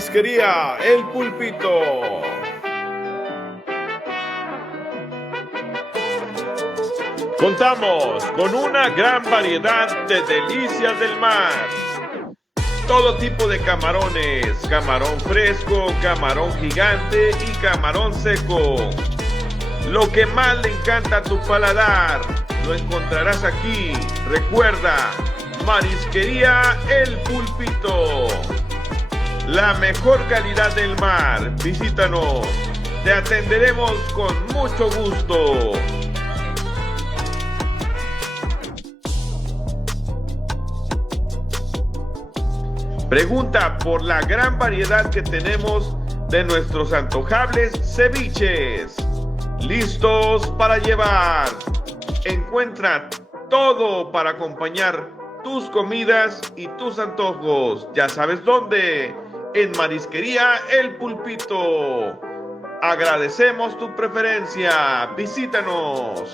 Marisquería El Pulpito. Contamos con una gran variedad de delicias del mar. Todo tipo de camarones, camarón fresco, camarón gigante y camarón seco. Lo que más le encanta a tu paladar, lo encontrarás aquí. Recuerda, Marisquería El Pulpito. La mejor calidad del mar. Visítanos. Te atenderemos con mucho gusto. Pregunta por la gran variedad que tenemos de nuestros antojables ceviches. Listos para llevar. Encuentra todo para acompañar tus comidas y tus antojos. Ya sabes dónde. En Marisquería El Pulpito. Agradecemos tu preferencia. Visítanos.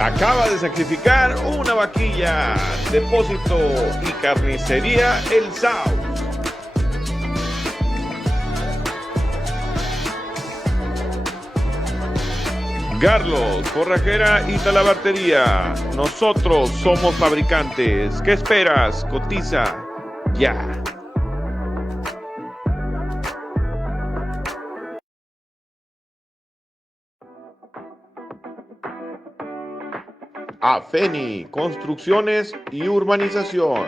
Acaba de sacrificar una vaquilla. Depósito y carnicería El Sao. Garlos, forrajera y talabartería. Nosotros somos fabricantes. ¿Qué esperas? Cotiza ya. Afeni, construcciones y urbanización.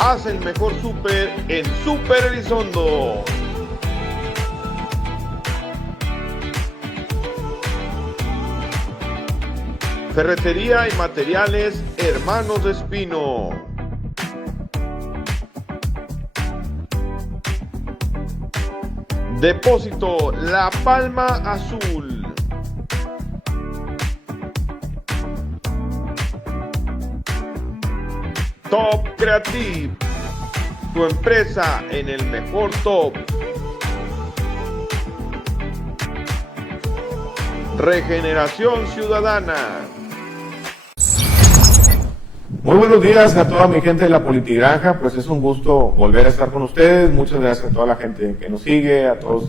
Haz el mejor súper en Súper Elizondo. Ferretería y materiales Hermanos de Espino. Depósito La Palma Azul. Top Creative, tu empresa en el mejor top. Regeneración Ciudadana. Muy buenos días a toda mi gente de la Politigranja, pues es un gusto volver a estar con ustedes. Muchas gracias a toda la gente que nos sigue, a todos,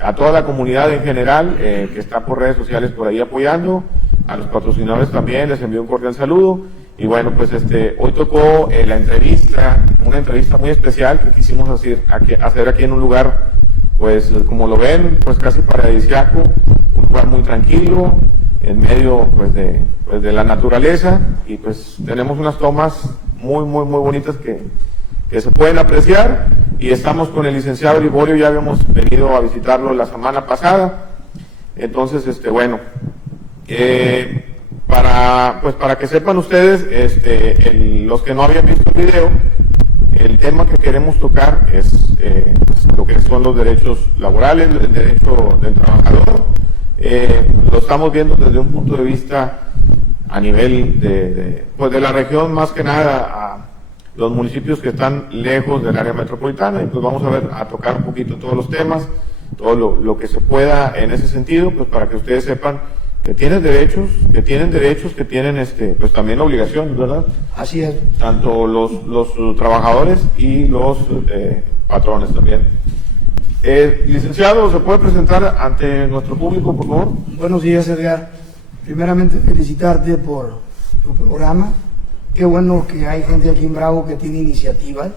a toda la comunidad en general que está por redes sociales por ahí apoyando, a los patrocinadores también les envío un cordial saludo. Y bueno, pues hoy tocó una entrevista muy especial que quisimos hacer aquí en un lugar, pues como lo ven, pues casi paradisíaco, un lugar muy tranquilo, en medio pues de la naturaleza, y pues tenemos unas tomas muy bonitas que se pueden apreciar, y estamos con el licenciado Liborio, ya habíamos venido a visitarlo la semana pasada. Entonces bueno, Para que sepan ustedes, los que no habían visto el video, el tema que queremos tocar es lo que son los derechos laborales, el derecho del trabajador. Lo estamos viendo desde un punto de vista a nivel de la región, más que nada a los municipios que están lejos del área metropolitana, y pues vamos a tocar un poquito todos los temas, todo lo que se pueda en ese sentido, pues para que ustedes sepan que tienen derechos, que tienen pues también obligaciones, ¿verdad? Así es. Tanto los trabajadores y los patrones también. Licenciado, ¿se puede presentar ante nuestro público, por favor? Buenos días, Edgar. Primeramente, felicitarte por tu programa. Qué bueno que hay gente aquí en Bravo que tiene iniciativa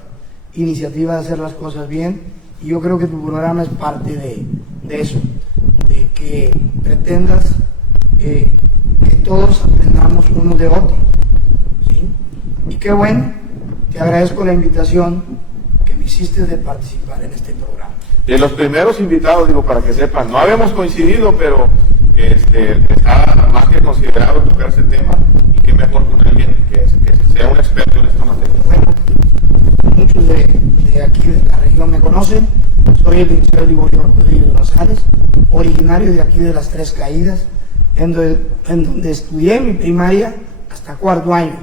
de hacer las cosas bien, y yo creo que tu programa es parte de eso, de que pretendas que todos aprendamos unos de otros, ¿sí? Y qué bueno, te agradezco la invitación que me hiciste de participar en este programa. De los primeros invitados, digo, para que sepan, no habíamos coincidido, pero está más que considerado tocar ese tema, y qué mejor con alguien que sea un experto en esta materia. Bueno, muchos de aquí de la región me conocen. Soy el licenciado Liborio Rodríguez González, originario de aquí de las Tres Caídas, en donde estudié mi primaria hasta cuarto año,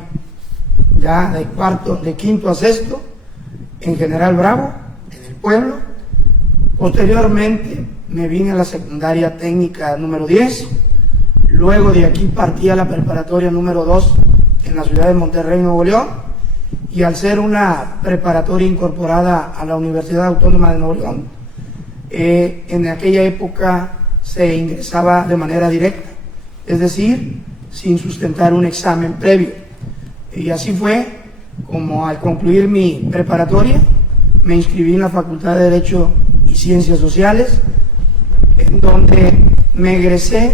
ya de quinto a sexto en General Bravo, en el pueblo. Posteriormente me vine a la secundaria técnica número 10, luego de aquí partí a la preparatoria número 2 en la ciudad de Monterrey, Nuevo León, y al ser una preparatoria incorporada a la Universidad Autónoma de Nuevo León, en aquella época se ingresaba de manera directa, es decir, sin sustentar un examen previo. Y así fue como, al concluir mi preparatoria, me inscribí en la Facultad de Derecho y Ciencias Sociales, en donde me egresé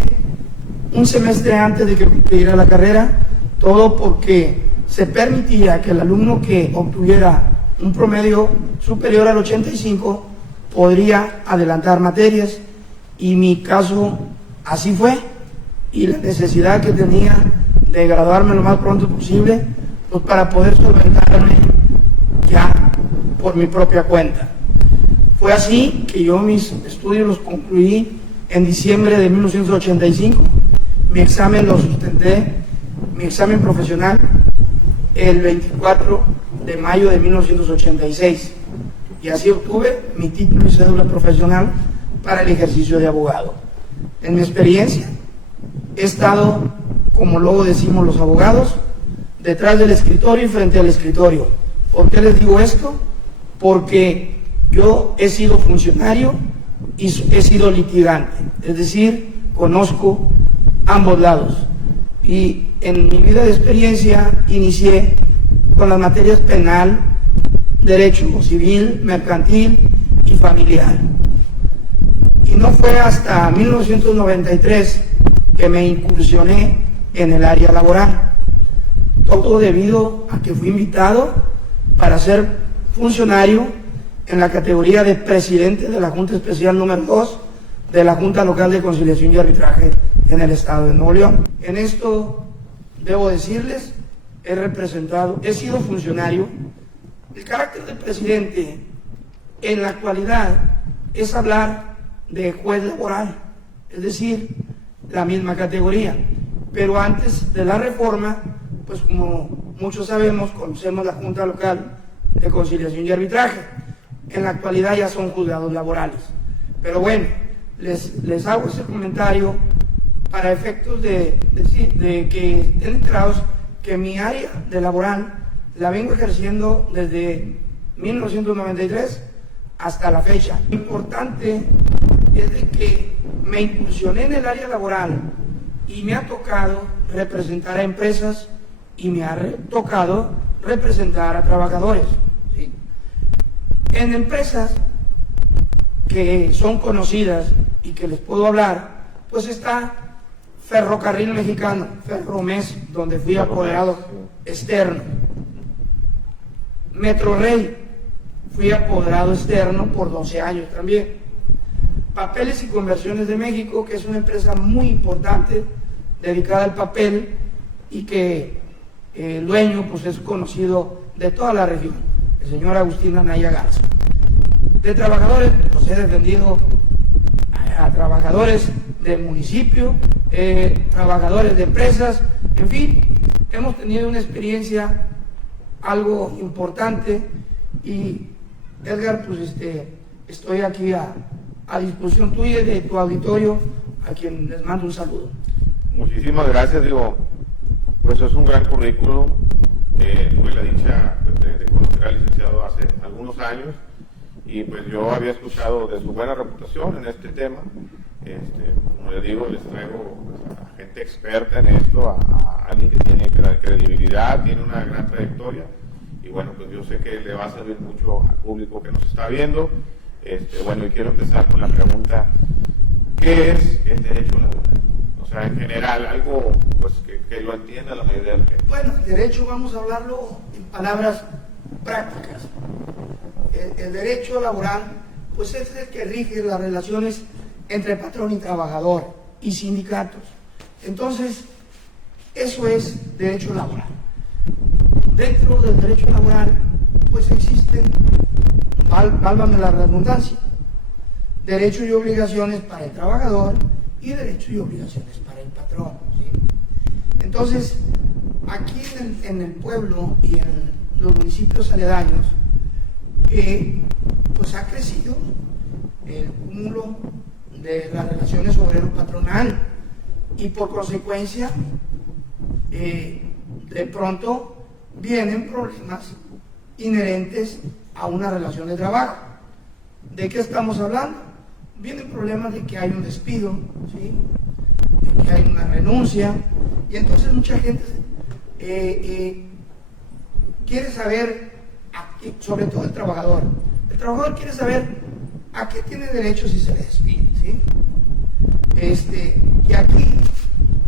un semestre antes de que concluyera la carrera, todo porque se permitía que el alumno que obtuviera un promedio superior al 85 podría adelantar materias, y mi caso así fue, y la necesidad que tenía de graduarme lo más pronto posible, pues para poder solventarme ya por mi propia cuenta. Fue así que yo mis estudios los concluí en diciembre de 1985, mi examen lo sustenté, mi examen profesional, el 24 de mayo de 1986, y así obtuve mi título y cédula profesional para el ejercicio de abogado. En mi experiencia he estado, como luego decimos los abogados, detrás del escritorio y frente al escritorio. ¿Por qué les digo esto? Porque yo he sido funcionario y he sido litigante, es decir, conozco ambos lados. Y en mi vida de experiencia inicié con las materias penal, derecho civil, mercantil y familiar. Y no fue hasta 1993 que me incursioné en el área laboral. Todo debido a que fui invitado para ser funcionario en la categoría de presidente de la Junta Especial número 2 de la Junta Local de Conciliación y Arbitraje en el Estado de Nuevo León. En esto debo decirles, he sido funcionario. El carácter de presidente en la actualidad es hablar de juez laboral, es decir, la misma categoría. Pero antes de la reforma, pues como muchos sabemos, conocemos la Junta Local de Conciliación y Arbitraje. En la actualidad ya son juzgados laborales. Pero bueno, les hago ese comentario para efectos de que estén enterados que mi área de laboral la vengo ejerciendo desde 1993 hasta la fecha. Lo importante es de que me incursioné en el área laboral y me ha tocado representar a empresas y me ha tocado representar a trabajadores, ¿sí? En empresas que son conocidas y que les puedo hablar, pues está Ferrocarril Mexicano, Ferromex, donde fui apoderado externo. Metrorrey, fui apoderado externo por 12 años también. Papeles y Conversiones de México, que es una empresa muy importante dedicada al papel y que el dueño pues es conocido de toda la región, el señor Agustín Anaya Garza. De trabajadores, pues he defendido a trabajadores del municipio, trabajadores de empresas, en fin, hemos tenido una experiencia algo importante y Edgar, pues estoy aquí a disposición tuya y de tu auditorio, a quien les mando un saludo. Muchísimas gracias, pues es un gran currículum. Tuve la dicha pues, de conocer al licenciado hace algunos años y pues yo había escuchado de su buena reputación en este tema. Como les digo, les traigo pues, a gente experta en esto, a alguien que tiene credibilidad, tiene una gran trayectoria y bueno, pues yo sé que le va a servir mucho al público que nos está viendo. Bueno, y quiero empezar con la pregunta, ¿qué es el derecho laboral? O sea, en general, algo pues que lo entienda la mayoría de la gente. Bueno, el derecho vamos a hablarlo en palabras prácticas. El derecho laboral, pues es el que rige las relaciones entre patrón y trabajador y sindicatos. Entonces, eso es derecho laboral. Dentro del derecho laboral, pues existen, válvame la redundancia, derechos y obligaciones para el trabajador y derechos y obligaciones para el patrón, ¿sí? Entonces, aquí en el pueblo y en los municipios aledaños, pues ha crecido el cúmulo de las relaciones obrero-patronal y por consecuencia, de pronto vienen problemas inherentes a una relación de trabajo. ¿De qué estamos hablando? Vienen problemas de que hay un despido, ¿sí? De que hay una renuncia, y entonces mucha gente quiere saber, sobre todo el trabajador quiere saber a qué tiene derecho si se le despide, ¿sí? Y aquí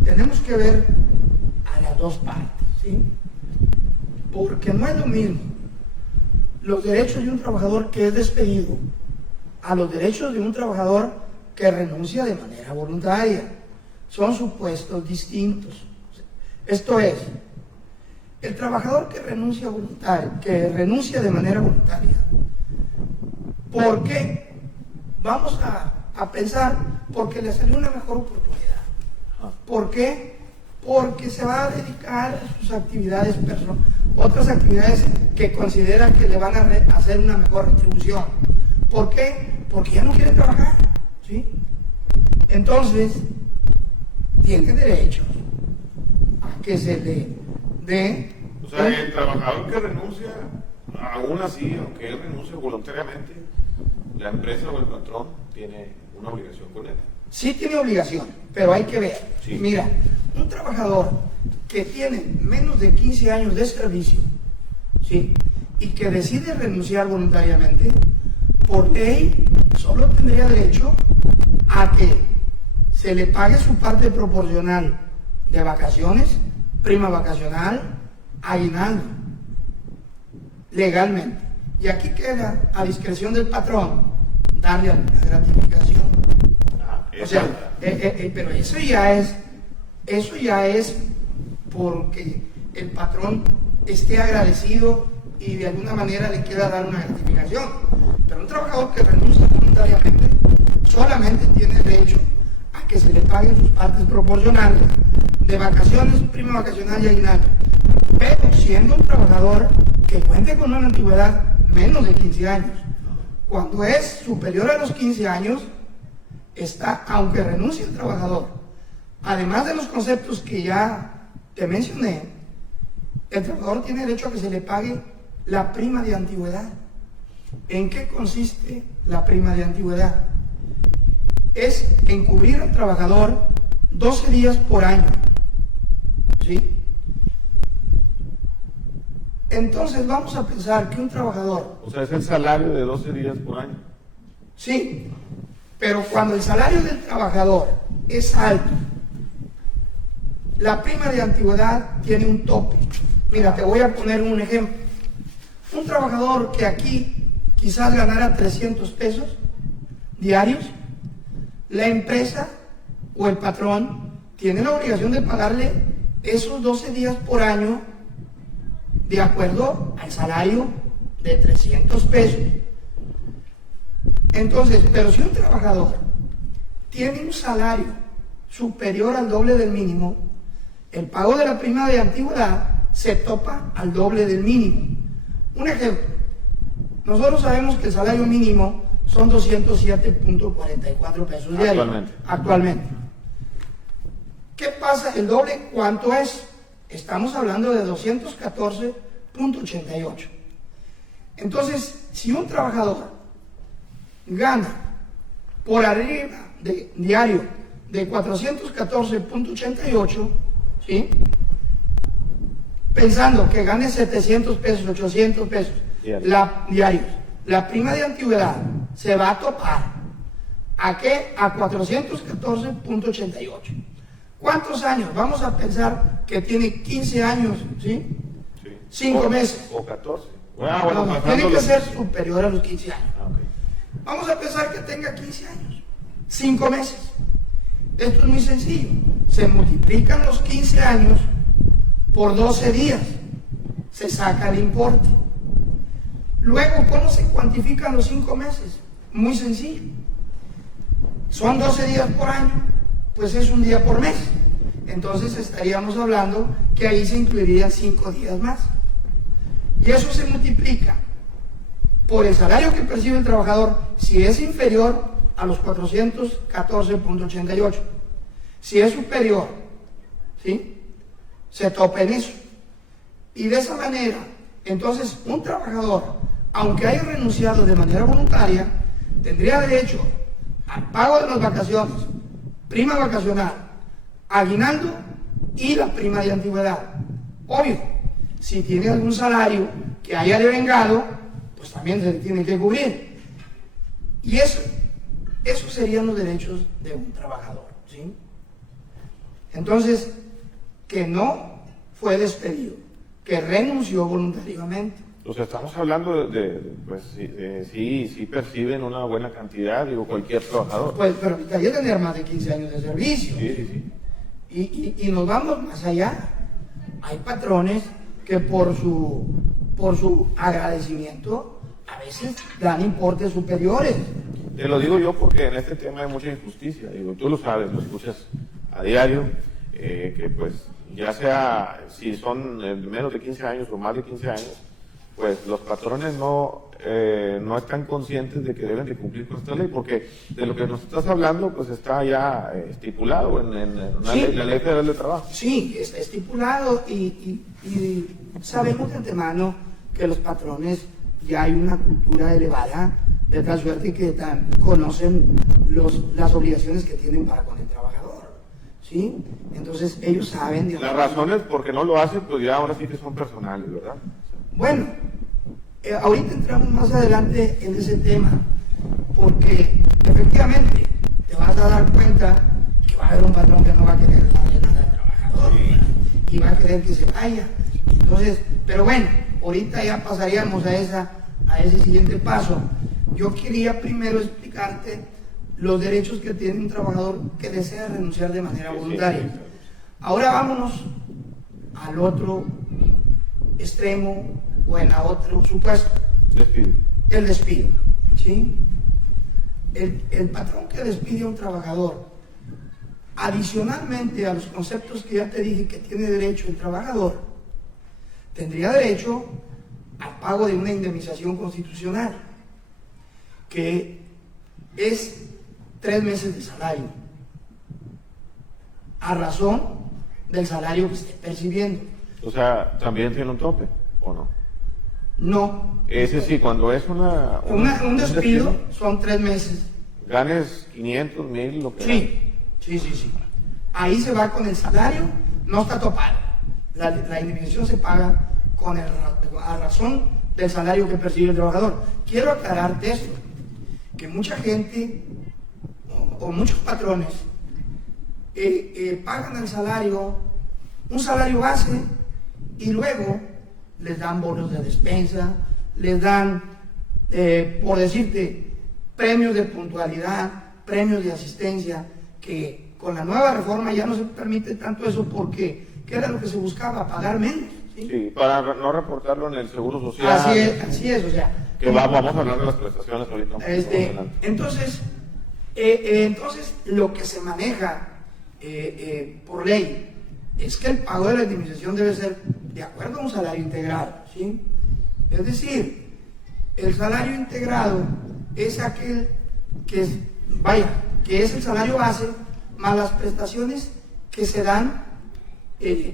tenemos que ver a las dos partes, ¿sí? Porque no es lo mismo los derechos de un trabajador que es despedido a los derechos de un trabajador que renuncia de manera voluntaria. Son supuestos distintos. Esto es, el trabajador que renuncia de manera voluntaria, ¿por qué? Vamos a pensar porque le salió una mejor oportunidad. ¿Por qué? Porque se va a dedicar a sus actividades personales, otras actividades que considera que le van a hacer una mejor retribución. ¿Por qué? Porque ya no quiere trabajar, ¿sí? Entonces, tiene derecho a que se le dé... O sea, el trabajador que renuncia, aún así, aunque él renuncie voluntariamente, la empresa o el patrón tiene una obligación con él. Sí tiene obligación, pero hay que ver. Sí. Mira, un trabajador que tiene menos de 15 años de servicio, ¿sí? Y que decide renunciar voluntariamente, por ley solo tendría derecho a que se le pague su parte proporcional de vacaciones, prima vacacional, aguinaldo, legalmente. Y aquí queda a discreción del patrón darle alguna gratificación. O sea, pero eso ya es porque el patrón esté agradecido y de alguna manera le quiera dar una gratificación. Pero un trabajador que renuncia voluntariamente solamente tiene derecho a que se le paguen sus partes proporcionales de vacaciones, prima vacacional y aguinaldo. Pero siendo un trabajador que cuente con una antigüedad menos de 15 años, cuando es superior a los 15 años, está, aunque renuncie el trabajador, además de los conceptos que ya te mencioné, el trabajador tiene derecho a que se le pague la prima de antigüedad. ¿En qué consiste la prima de antigüedad? Es en cubrir al trabajador 12 días por año, ¿sí? Entonces vamos a pensar que un trabajador... O sea, es el salario de 12 días por año. Sí, pero cuando el salario del trabajador es alto, la prima de antigüedad tiene un tope. Mira, te voy a poner un ejemplo. Un trabajador que aquí quizás ganara 300 pesos diarios, la empresa o el patrón tiene la obligación de pagarle esos 12 días por año de acuerdo al salario de 300 pesos. Entonces, pero si un trabajador tiene un salario superior al doble del mínimo, el pago de la prima de antigüedad se topa al doble del mínimo. Un ejemplo, nosotros sabemos que el salario mínimo son 207.44 pesos diarios. Actualmente. ¿Qué pasa? El doble, ¿cuánto es? Estamos hablando de 214.88. Entonces, si un trabajador gana por arriba de diario de 414.88, ¿sí? Pensando que gane 700 pesos, 800 pesos diarios, la prima de antigüedad se va a topar ¿a qué? A 414.88. ¿Cuántos años? Vamos a pensar que tiene 15 años, ¿sí? Sí. 5 meses. O 14. No, tiene que ser superior a los 15 años. Okay. Vamos a pensar que tenga 15 años, 5 meses. Esto es muy sencillo. Se multiplican los 15 años por 12 días. Se saca el importe. Luego, ¿cómo se cuantifican los 5 meses? Muy sencillo. Son 12 días por año, pues es un día por mes. Entonces estaríamos hablando que ahí se incluirían 5 días más. Y eso se multiplica por el salario que percibe el trabajador si es inferior a los 414.88. Si es superior, ¿sí? Se topa en eso. Y de esa manera, entonces, un trabajador, aunque haya renunciado de manera voluntaria, tendría derecho al pago de las vacaciones, prima vacacional, aguinaldo y la prima de antigüedad. Obvio, si tiene algún salario que haya devengado, pues también se le tiene que cubrir. Y esos serían los derechos de un trabajador, ¿sí? Entonces, que no fue despedido, que renunció voluntariamente. O sea, estamos hablando pues sí perciben una buena cantidad, digo, cualquier trabajador. Pues, pero necesitaría tener más de 15 años de servicio. Sí. Y nos vamos más allá. Hay patrones que por su agradecimiento a veces dan importes superiores. Te lo digo yo porque en este tema hay mucha injusticia, digo, tú lo sabes, lo escuchas a diario, que pues ya sea si son menos de 15 años o más de 15 años, pues los patrones no están conscientes de que deben de cumplir con esta ley, porque de lo que nos estás hablando pues está ya estipulado en la Ley Federal de Trabajo. Sí, está estipulado y sabemos de antemano que los patrones ya hay una cultura elevada, de tal suerte que conocen las obligaciones que tienen para con el trabajador, ¿sí? Entonces ellos saben... Las razones por qué no lo hacen, pues ya ahora sí que son personales, ¿verdad? Bueno, ahorita entramos más adelante en ese tema, porque efectivamente te vas a dar cuenta que va a haber un patrón que no va a querer darle nada al trabajador, ¿verdad? Y va a querer que se vaya. Entonces, pero bueno, ahorita ya pasaríamos a ese siguiente paso. Yo quería primero explicarte los derechos que tiene un trabajador que desea renunciar de manera voluntaria. Ahora vámonos al otro extremo o en otro supuesto. Despido. El despido, ¿sí? El patrón que despide a un trabajador, adicionalmente a los conceptos que ya te dije que tiene derecho el trabajador, tendría derecho al pago de una indemnización constitucional, que es 3 meses de salario, a razón del salario que esté percibiendo. O sea, ¿también tiene un tope o no? No. Ese sí, cuando es un despido son 3 meses. Ganes 500, 1000, lo que Sí. Ahí se va con el salario, no está topado. La indemnización se paga a razón del salario que percibe el trabajador. Quiero aclararte esto, que mucha gente o muchos patrones pagan el salario, un salario base, y luego les dan bonos de despensa, les dan, por decirte, premios de puntualidad, premios de asistencia, que con la nueva reforma ya no se permite tanto eso porque, ¿qué era lo que se buscaba? Pagar menos. ¿Sí? Sí, para no reportarlo en el Seguro Social. Así es, o sea. Que vamos a hablar de las prestaciones ahorita. Entonces, lo que se maneja por ley es que el pago de la indemnización debe ser de acuerdo a un salario integrado, ¿sí? Es decir, el salario integrado es aquel que es el salario base más las prestaciones que se dan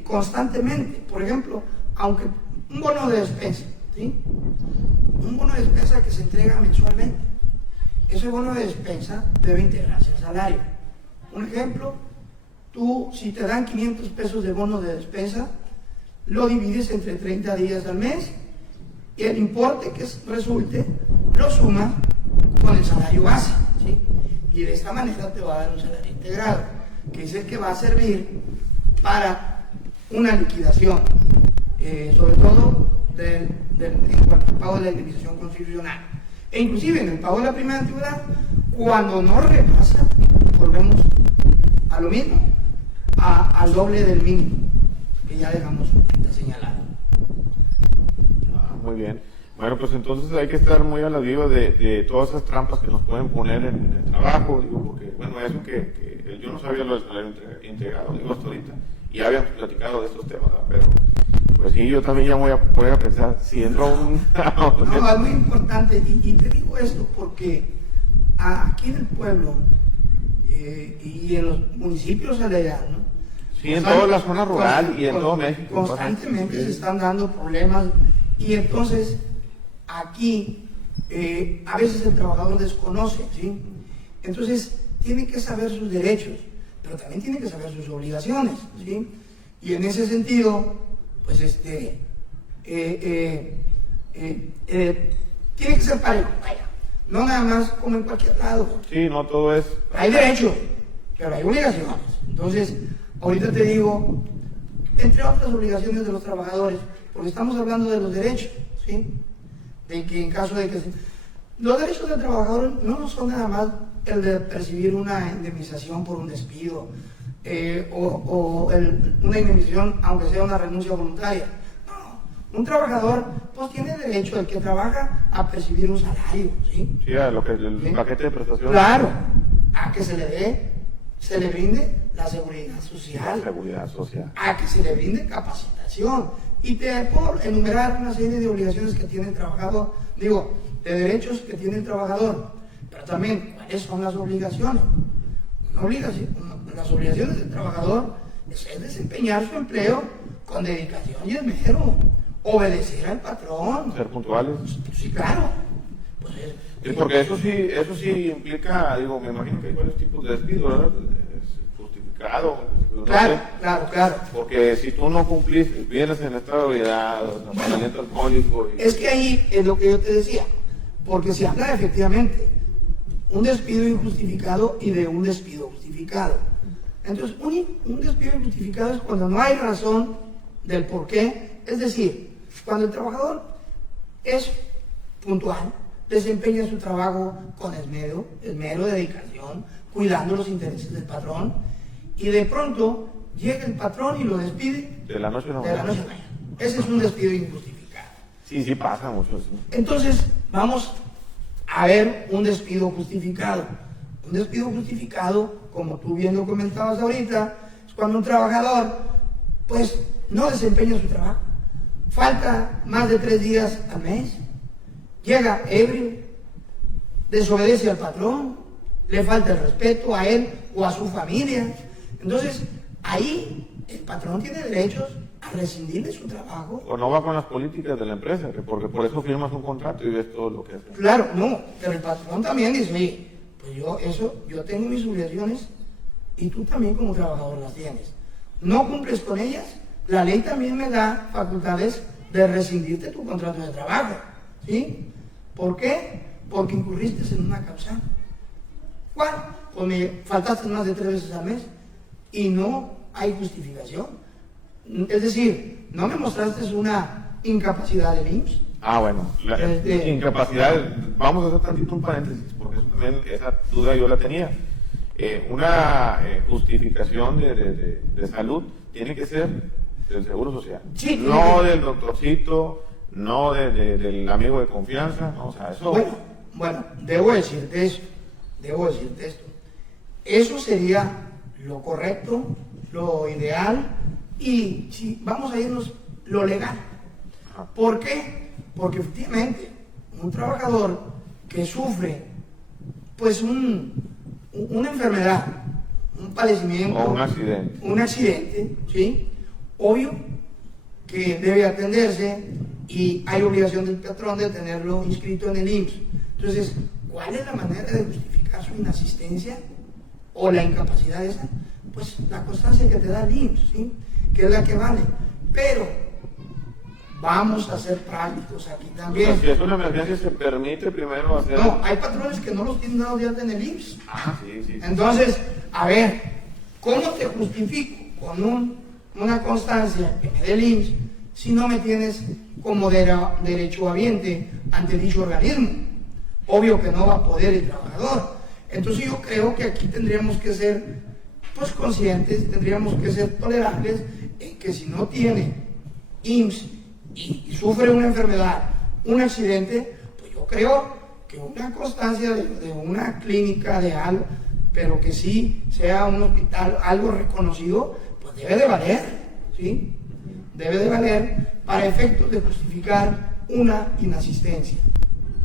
constantemente. Por ejemplo, aunque un bono de despensa, ¿sí? Un bono de despensa que se entrega mensualmente. Ese bono de despensa debe integrarse al salario. Un ejemplo, tú si te dan 500 pesos de bono de despensa, lo divides entre 30 días al mes y el importe que resulte lo suma con el salario base, ¿sí? Y de esta manera te va a dar un salario integrado, que es el que va a servir para una liquidación, sobre todo en cuanto al pago de la indemnización constitucional. E inclusive en el pago de la primera antigüedad, cuando no repasa, volvemos a lo mismo, al doble del mínimo, que ya dejamos señalado. Muy bien. Bueno, pues entonces hay que estar muy a la viva de todas esas trampas que nos pueden poner en el trabajo, digo, porque, bueno, eso que yo no sabía lo del salario integrado, digo, hasta ahorita, y ya habíamos platicado de estos temas, ¿verdad? Pero, pues sí, yo también ya voy a pensar, si entro a un... No, es muy importante, y te digo esto porque aquí en el pueblo y en los municipios aledaños, sí, en toda la zona rural y en todo México. Constantemente se están dando problemas y entonces aquí a veces el trabajador desconoce, ¿sí? Entonces tiene que saber sus derechos, pero también tiene que saber sus obligaciones, ¿sí? Y en ese sentido, pues tiene que ser parejo, vaya, no nada más como en cualquier lado. Sí, no todo es... Hay derechos, pero hay obligaciones. Entonces, ahorita te digo, entre otras obligaciones de los trabajadores, porque estamos hablando de los derechos, ¿sí? De que en caso de que... Los derechos del trabajador no son nada más el de percibir una indemnización por un despido, una indemnización aunque sea una renuncia voluntaria. No, un trabajador pues tiene derecho, el que trabaja, a percibir un salario, ¿sí? Sí, a lo que el ¿sí? Paquete de prestaciones. Claro, a que se le brinde la seguridad social. La seguridad social. A que se le brinde capacitación. Y te puedo enumerar una serie de obligaciones que tiene el trabajador, de derechos que tiene el trabajador, pero también cuáles son las obligaciones. Las obligaciones del trabajador es desempeñar su empleo con dedicación y esmero, obedecer al patrón. Ser puntuales. Sí, claro. Pues porque eso sí implica, me imagino que hay varios tipos de despido, ¿verdad? Justificado. Claro. Porque si tú no cumplís, vienes en estado de ebriedad, aliento alcohólico. Es que ahí es lo que yo te decía, porque se habla efectivamente un despido injustificado y de un despido justificado. Entonces, un despido injustificado es cuando no hay razón del por qué, es decir, cuando el trabajador es puntual, desempeña su trabajo con esmero, dedicación, cuidando los intereses del patrón, y de pronto llega el patrón y lo despide de la noche a la mañana. Ese es un despido injustificado. Sí pasa mucho eso. Entonces, vamos a ver un despido justificado. Un despido justificado, como tú bien lo comentabas ahorita, es cuando un trabajador, pues, no desempeña su trabajo. Falta más de 3 días al mes, llega ebrio, desobedece al patrón, le falta el respeto a él o a su familia. Entonces, ahí el patrón tiene derechos a rescindir de su trabajo. O no va con las políticas de la empresa, porque por eso firmas un contrato y ves todo lo que hace. Claro, no, pero el patrón también dice, oye, pues yo tengo mis obligaciones y tú también como trabajador las tienes. No cumples con ellas, la ley también me da facultades de rescindirte tu contrato de trabajo, ¿sí? ¿Por qué? Porque incurriste en una causa. ¿Cuál? Pues me faltaste más de 3 veces al mes y no hay justificación. Es decir, no me mostraste una incapacidad del IMSS. Bueno, incapacidad, vamos a hacer tantito un paréntesis, porque eso también, esa duda yo la tenía. una justificación de salud tiene que ser del Seguro Social, sí, no del doctorcito, no del amigo de confianza, no, o sea, eso... Bueno, debo decirte esto. Eso sería lo correcto, lo ideal, y si vamos a irnos lo legal. ¿Por qué? Porque efectivamente un trabajador que sufre pues una enfermedad, un padecimiento, o un accidente, ¿sí? Obvio que debe atenderse y hay obligación del patrón de tenerlo inscrito en el IMSS. Entonces, ¿cuál es la manera de justificar su inasistencia o la incapacidad esa? Pues la constancia que te da el IMSS, ¿sí? Que es la que vale. Pero vamos a ser prácticos aquí también. O sea, si es una emergencia, se permite primero hacer... No, hay patrones que no los tienen dados de alta en el IMSS. Sí. Entonces, a ver, ¿cómo te justifico con una constancia que me dé el IMSS si no me tienes como derechohabiente ante dicho organismo? Obvio que no va a poder el trabajador. Entonces yo creo que aquí tendríamos que ser pues conscientes, tendríamos que ser tolerables en que si no tiene IMSS y sufre una enfermedad, un accidente, pues yo creo que una constancia de una clínica de algo, pero que sí sea un hospital, algo reconocido, pues debe de valer, ¿sí? Debe de valer para efectos de justificar una inasistencia.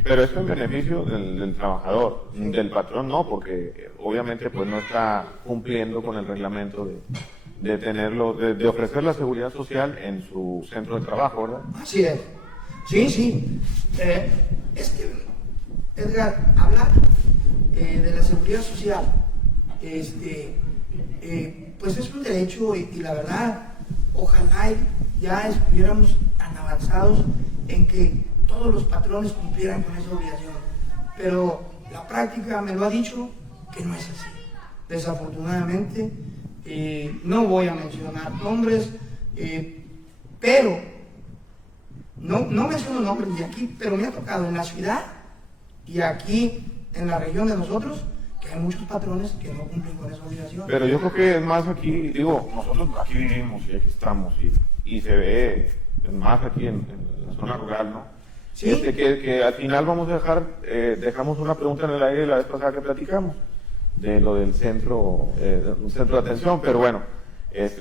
Pero esto en beneficio del trabajador, del patrón no, porque obviamente pues no está cumpliendo con el reglamento de tenerlo, de ofrecer la seguridad social en su centro de trabajo, ¿verdad? Así es. Sí. Es que, Edgar, hablar de la seguridad social, pues es un derecho y la verdad, ojalá ya estuviéramos tan avanzados en que todos los patrones cumplieran con esa obligación. Pero la práctica me lo ha dicho que no es así. Desafortunadamente, no voy a mencionar nombres, pero no menciono nombres de aquí, pero me ha tocado en la ciudad y aquí en la región de nosotros que hay muchos patrones que no cumplen con esa obligación. Pero yo creo que es más aquí, digo, nosotros aquí vivimos y aquí estamos y se ve más aquí en la zona rural, ¿no? ¿Sí? Que al final vamos a dejar, dejamos una pregunta en el aire la vez pasada que platicamos, de lo del centro, un centro de atención, pero bueno,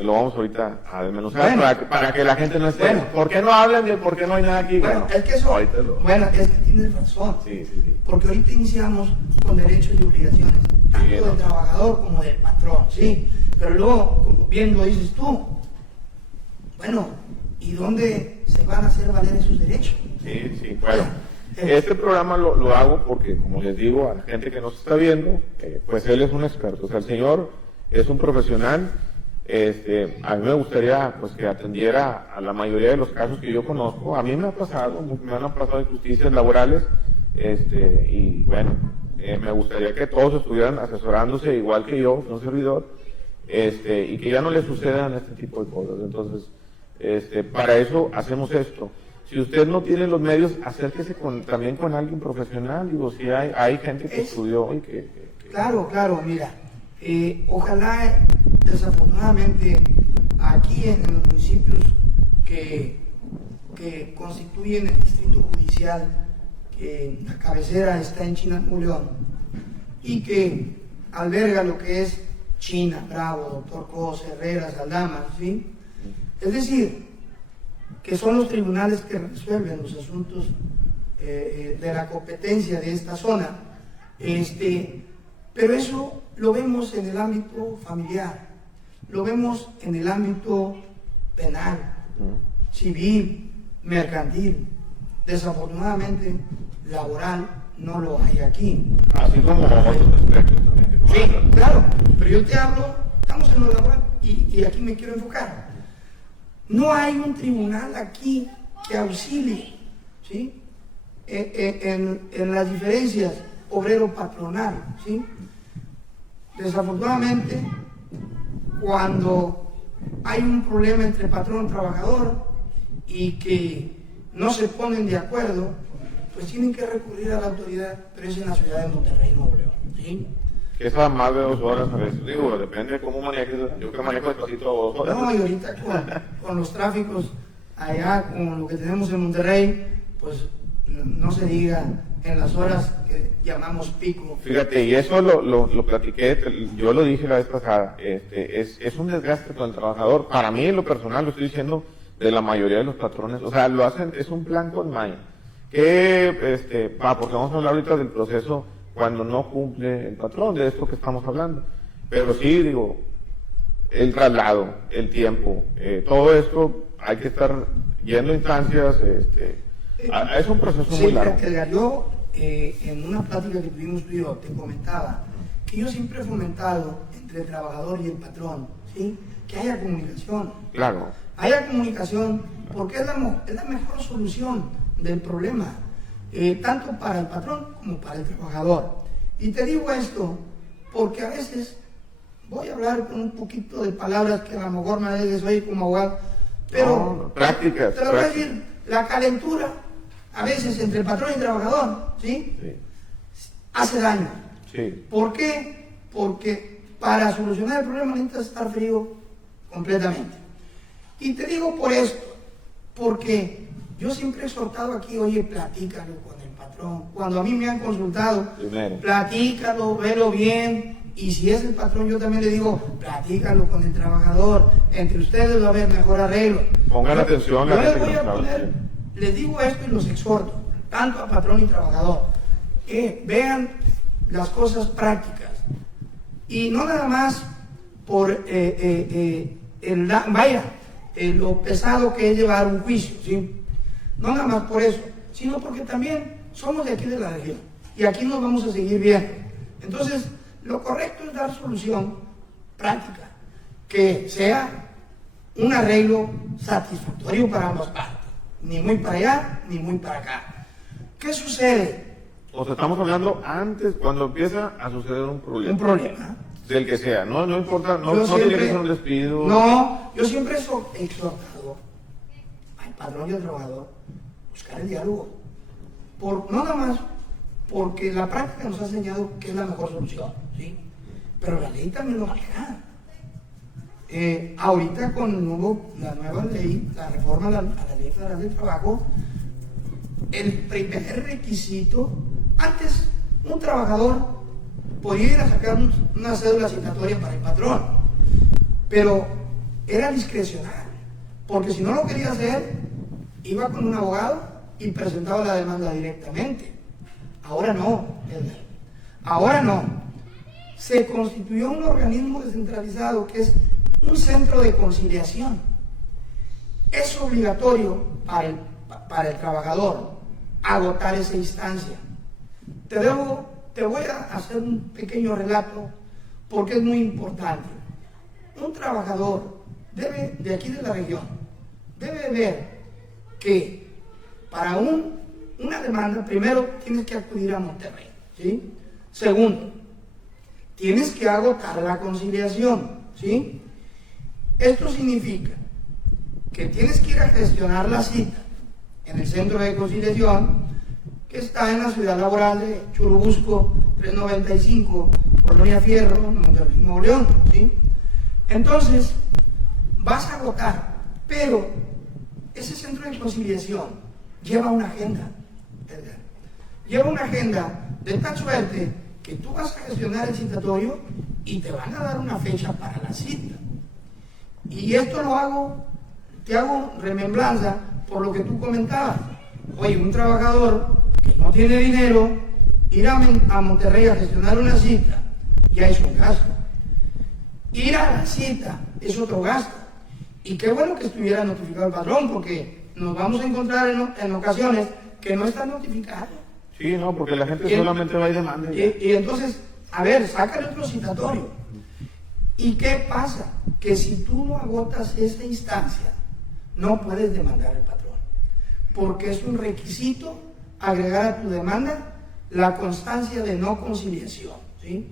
lo vamos ahorita a desmenuzar para que la gente no esté. Bueno. ¿Por qué no hablan de por qué no hay nada aquí? Bueno, es que eso, es que tienes razón. Sí. Porque ahorita iniciamos con derechos y obligaciones, tanto del trabajador como del patrón, ¿sí? Pero luego, como bien lo dices tú, bueno, ¿y dónde se van a hacer valer esos derechos? Sí, bueno. Este programa lo hago porque, como les digo a la gente que nos está viendo, pues él es un experto, o sea, el señor es un profesional. A mí me gustaría pues que atendiera a la mayoría de los casos que yo conozco. A mí me han pasado injusticias laborales, y bueno, me gustaría que todos estuvieran asesorándose igual que yo, un servidor, y que ya no le sucedan este tipo de cosas. Entonces, para eso hacemos esto. Si usted no tiene los medios, acérquese también con alguien profesional. Digo, si hay gente que estudió y que... Claro, mira, ojalá, desafortunadamente, aquí en los municipios que constituyen el distrito judicial, que la cabecera está en Chinampa, León, y que alberga lo que es China, Bravo, Doctor Cos, Herrera, Aldama, ¿sí? Es decir, que son los tribunales que resuelven los asuntos de la competencia de esta zona. Pero eso lo vemos en el ámbito familiar, lo vemos en el ámbito penal, civil, mercantil. Desafortunadamente, laboral no lo hay aquí. Así como otros aspectos también. Sí, claro, pero yo te hablo, estamos en lo laboral y aquí me quiero enfocar. No hay un tribunal aquí que auxilie, ¿sí? En las diferencias obrero-patronal, ¿sí? Desafortunadamente, cuando hay un problema entre patrón y trabajador y que no se ponen de acuerdo, pues tienen que recurrir a la autoridad, pero es en la ciudad de Monterrey, Nuevo León, ¿sí? que es a más de 2 horas a veces. Digo, depende de cómo manejes. Yo que manejo despacito 2 horas. No, y ahorita con los tráficos allá, con lo que tenemos en Monterrey, pues no se diga en las horas que llamamos pico. Fíjate, y eso lo platiqué, yo lo dije la vez pasada, es un desgaste para el trabajador. Para mí, en lo personal, lo estoy diciendo de la mayoría de los patrones, o sea, lo hacen, es un plan con maña. Porque vamos a hablar ahorita del proceso cuando no cumple el patrón, de esto que estamos hablando. Pero sí, digo, el traslado, el tiempo, todo esto, hay que estar yendo a instancias, es un proceso muy largo. Edgar, yo en una plática que tuvimos tú y yo, te comentaba que yo siempre he fomentado entre el trabajador y el patrón, ¿sí? Que haya comunicación. Claro. Haya comunicación, porque es la mejor solución del problema, tanto para el patrón como para el trabajador. Y te digo esto porque a veces voy a hablar con un poquito de palabras que a lo mejor me veces oír como abogado, pero prácticas. Te lo voy a decir, la calentura a veces entre el patrón y el trabajador, ¿sí? Hace daño. Sí. ¿Por qué? Porque para solucionar el problema necesitas estar frío completamente. Y te digo por esto, porque yo siempre he exhortado aquí, oye, platícalo con el patrón. Cuando a mí me han consultado, platícalo, velo bien. Y si es el patrón, yo también le digo, platícalo con el trabajador. Entre ustedes va a haber mejor arreglo. Pongan atención a la gente que nos habla. Les digo esto y los exhorto, tanto a patrón y trabajador, que vean las cosas prácticas. Y no nada más por lo pesado que es llevar un juicio, ¿sí? No nada más por eso, sino porque también somos de aquí de la región y aquí nos vamos a seguir viendo. Entonces, lo correcto es dar solución práctica, que sea un arreglo satisfactorio para ambas partes, ni muy para allá, ni muy para acá. ¿Qué sucede? O sea, estamos hablando antes, cuando empieza a suceder un problema. Un problema. Del que sea, no importa, no tiene que ser un despido. No, yo siempre he exhortado al patrón y al trabajador buscar el diálogo. No nada más porque la práctica nos ha enseñado que es la mejor solución, ¿sí? Pero la ley también lo maneja. Ahorita con la nueva ley, la reforma a la Ley Federal del Trabajo, el primer requisito, antes un trabajador podía ir a sacar una cédula citatoria para el patrón, pero era discrecional, porque si no lo quería hacer, iba con un abogado y presentaba la demanda directamente. Ahora no, ahora no. Se constituyó un organismo descentralizado que es un centro de conciliación. Es obligatorio para el trabajador agotar esa instancia. Te voy a hacer un pequeño relato porque es muy importante. Un trabajador de aquí de la región debe ver que para una demanda, primero tienes que acudir a Monterrey, ¿sí? Segundo, tienes que agotar la conciliación, ¿sí? Esto significa que tienes que ir a gestionar la cita en el centro de conciliación que está en la ciudad laboral de Churubusco 395, Colonia Fierro, Monterrey, Nuevo León, ¿sí? Entonces, vas a agotar, pero ese centro de conciliación lleva una agenda, ¿verdad? Lleva una agenda de tal suerte que tú vas a gestionar el citatorio y te van a dar una fecha para la cita. Y esto te hago remembranza por lo que tú comentabas. Oye, un trabajador que no tiene dinero, ir a Monterrey a gestionar una cita ya es un gasto. Ir a la cita es otro gasto. Y qué bueno que estuviera notificado el patrón, porque nos vamos a encontrar en ocasiones que no está notificado. Sí, no, porque la gente solamente va y demanda. Y entonces, a ver, sácale otro citatorio. ¿Y qué pasa? Que si tú no agotas esa instancia, no puedes demandar al patrón, porque es un requisito agregar a tu demanda la constancia de no conciliación, ¿sí?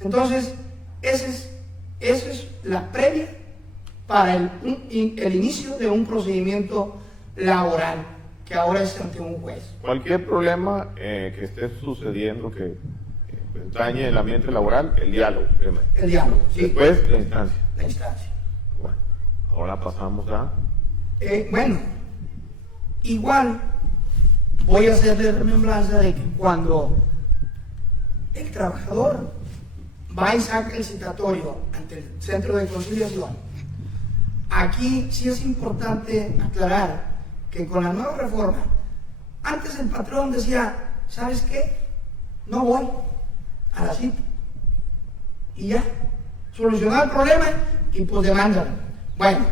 Entonces, esa es la previa para el inicio de un procedimiento laboral, que ahora es ante un juez. Cualquier problema que esté sucediendo, que pues, dañe el ambiente laboral, el diálogo primero. El diálogo, sí. Después, la instancia. La instancia. Bueno, ahora pasamos a... Bueno, igual voy a hacerle remembranza de que cuando el trabajador va y saca el citatorio ante el centro de conciliación, aquí sí es importante aclarar que con la nueva reforma, antes el patrón decía, ¿sabes qué? No voy a la cita. Y ya, solucionar el problema y pues demandan. Bueno,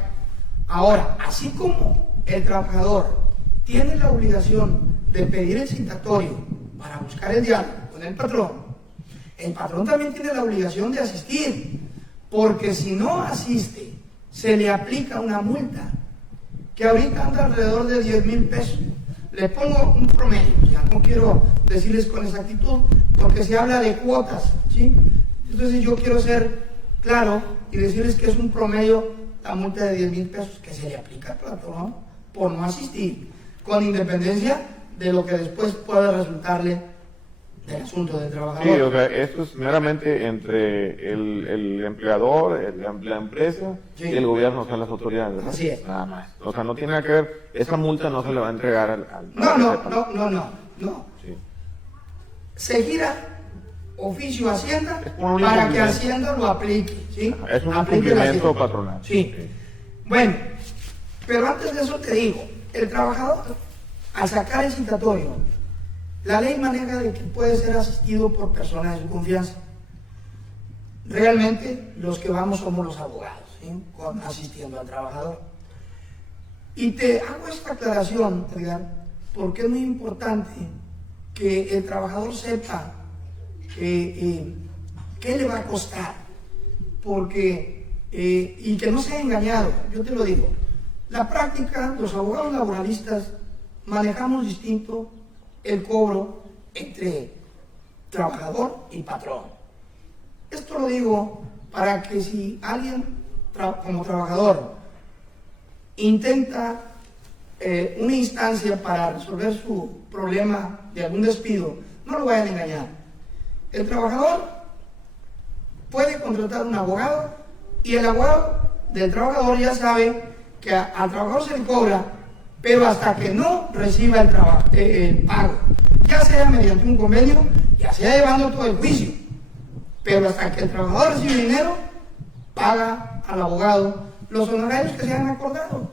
ahora, así como el trabajador tiene la obligación de pedir el citatorio para buscar el diálogo con el patrón también tiene la obligación de asistir, porque si no asiste, se le aplica una multa, que ahorita anda alrededor de 10,000 pesos. Le pongo un promedio, ya no quiero decirles con exactitud, porque se habla de cuotas, ¿sí? Entonces yo quiero ser claro y decirles que es un promedio la multa de 10,000 pesos que se le aplica al patrón por no asistir, con independencia de lo que después pueda resultarle del asunto del trabajador. Sí, o sea, esto es meramente entre el empleador, la empresa Sí. y el gobierno, o sea, las autoridades, ¿verdad? Así es. Nada más. O sea, no tiene nada que ver, esa multa no se le va a entregar al No. Sí. Se gira oficio a Hacienda Es por un para que incumplimiento. Hacienda lo aplique, ¿sí? Es un Aplique la incumplimiento Hacienda. patronal. Sí. Bueno, pero antes de eso te digo, el trabajador, al sacar el citatorio, la ley maneja de que puede ser asistido por personas de su confianza. Realmente los que vamos somos los abogados, ¿sí? Asistiendo al trabajador. Y te hago esta aclaración, Edgar, porque es muy importante que el trabajador sepa qué le va a costar, porque y que no sea engañado. Yo te lo digo, la práctica, los abogados laboralistas manejamos distinto el cobro entre trabajador y patrón. Esto lo digo para que si alguien como trabajador intenta una instancia para resolver su problema de algún despido, no lo vayan a engañar. El trabajador puede contratar un abogado y el abogado del trabajador ya sabe que al trabajador se le cobra, pero hasta que no reciba el pago, ya sea mediante un convenio, ya sea llevando todo el juicio, pero hasta que el trabajador recibe dinero, paga al abogado los honorarios que se han acordado,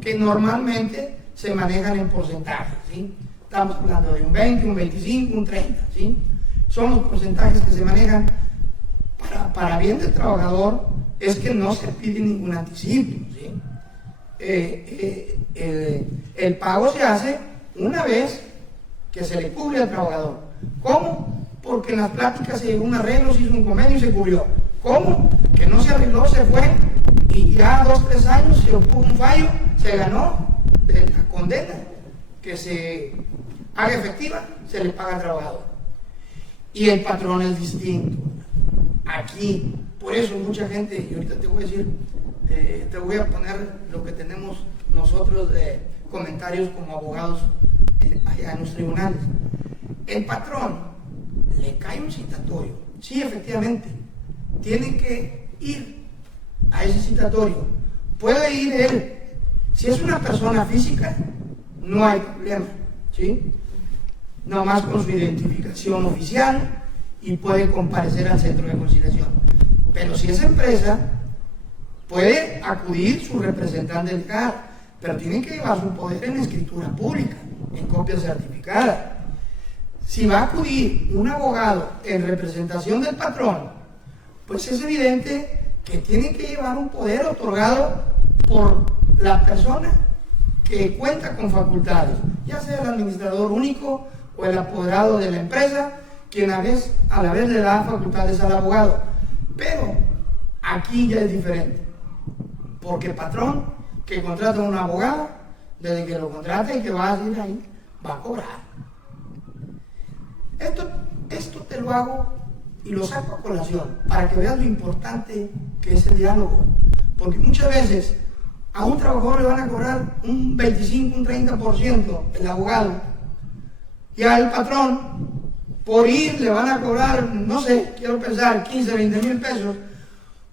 que normalmente se manejan en porcentajes, ¿sí? Estamos hablando de un 20, un 25, un 30, ¿sí? Son los porcentajes que se manejan para bien del trabajador, es que no se pide ningún anticipo, ¿sí? El pago se hace una vez que se le cubre al trabajador. ¿Cómo? Porque en las pláticas se llegó a un arreglo, se hizo un convenio y se cubrió. ¿Cómo? Que no se arregló, se fue y ya 2 o 3 años se obtuvo un fallo, se ganó de la condena que se haga efectiva, se le paga al trabajador. Y el patrón es distinto. Aquí, por eso mucha gente, y ahorita te voy a decir, te voy a poner lo que tenemos nosotros de comentarios como abogados allá en los tribunales. El patrón le cae un citatorio, sí, efectivamente, tiene que ir a ese citatorio, puede ir él, si es una persona física, no hay problema, ¿sí? Nomás con su identificación oficial y puede comparecer al centro de conciliación. Pero si es empresa, puede acudir su representante legal, pero tiene que llevar su poder en escritura pública, en copia certificada. Si va a acudir un abogado en representación del patrón, pues es evidente que tiene que llevar un poder otorgado por la persona que cuenta con facultades, ya sea el administrador único o el apoderado de la empresa, quien a la vez le da facultades al abogado. Pero aquí ya es diferente, porque el patrón que contrata a un abogado, desde que lo contrata y que va a ir ahí, va a cobrar. Esto te lo hago y lo saco a colación para que veas lo importante que es el diálogo, porque muchas veces a un trabajador le van a cobrar un 25, un 30% el abogado, y al patrón por ir le van a cobrar, no sé, quiero pensar, 15, 20 mil pesos,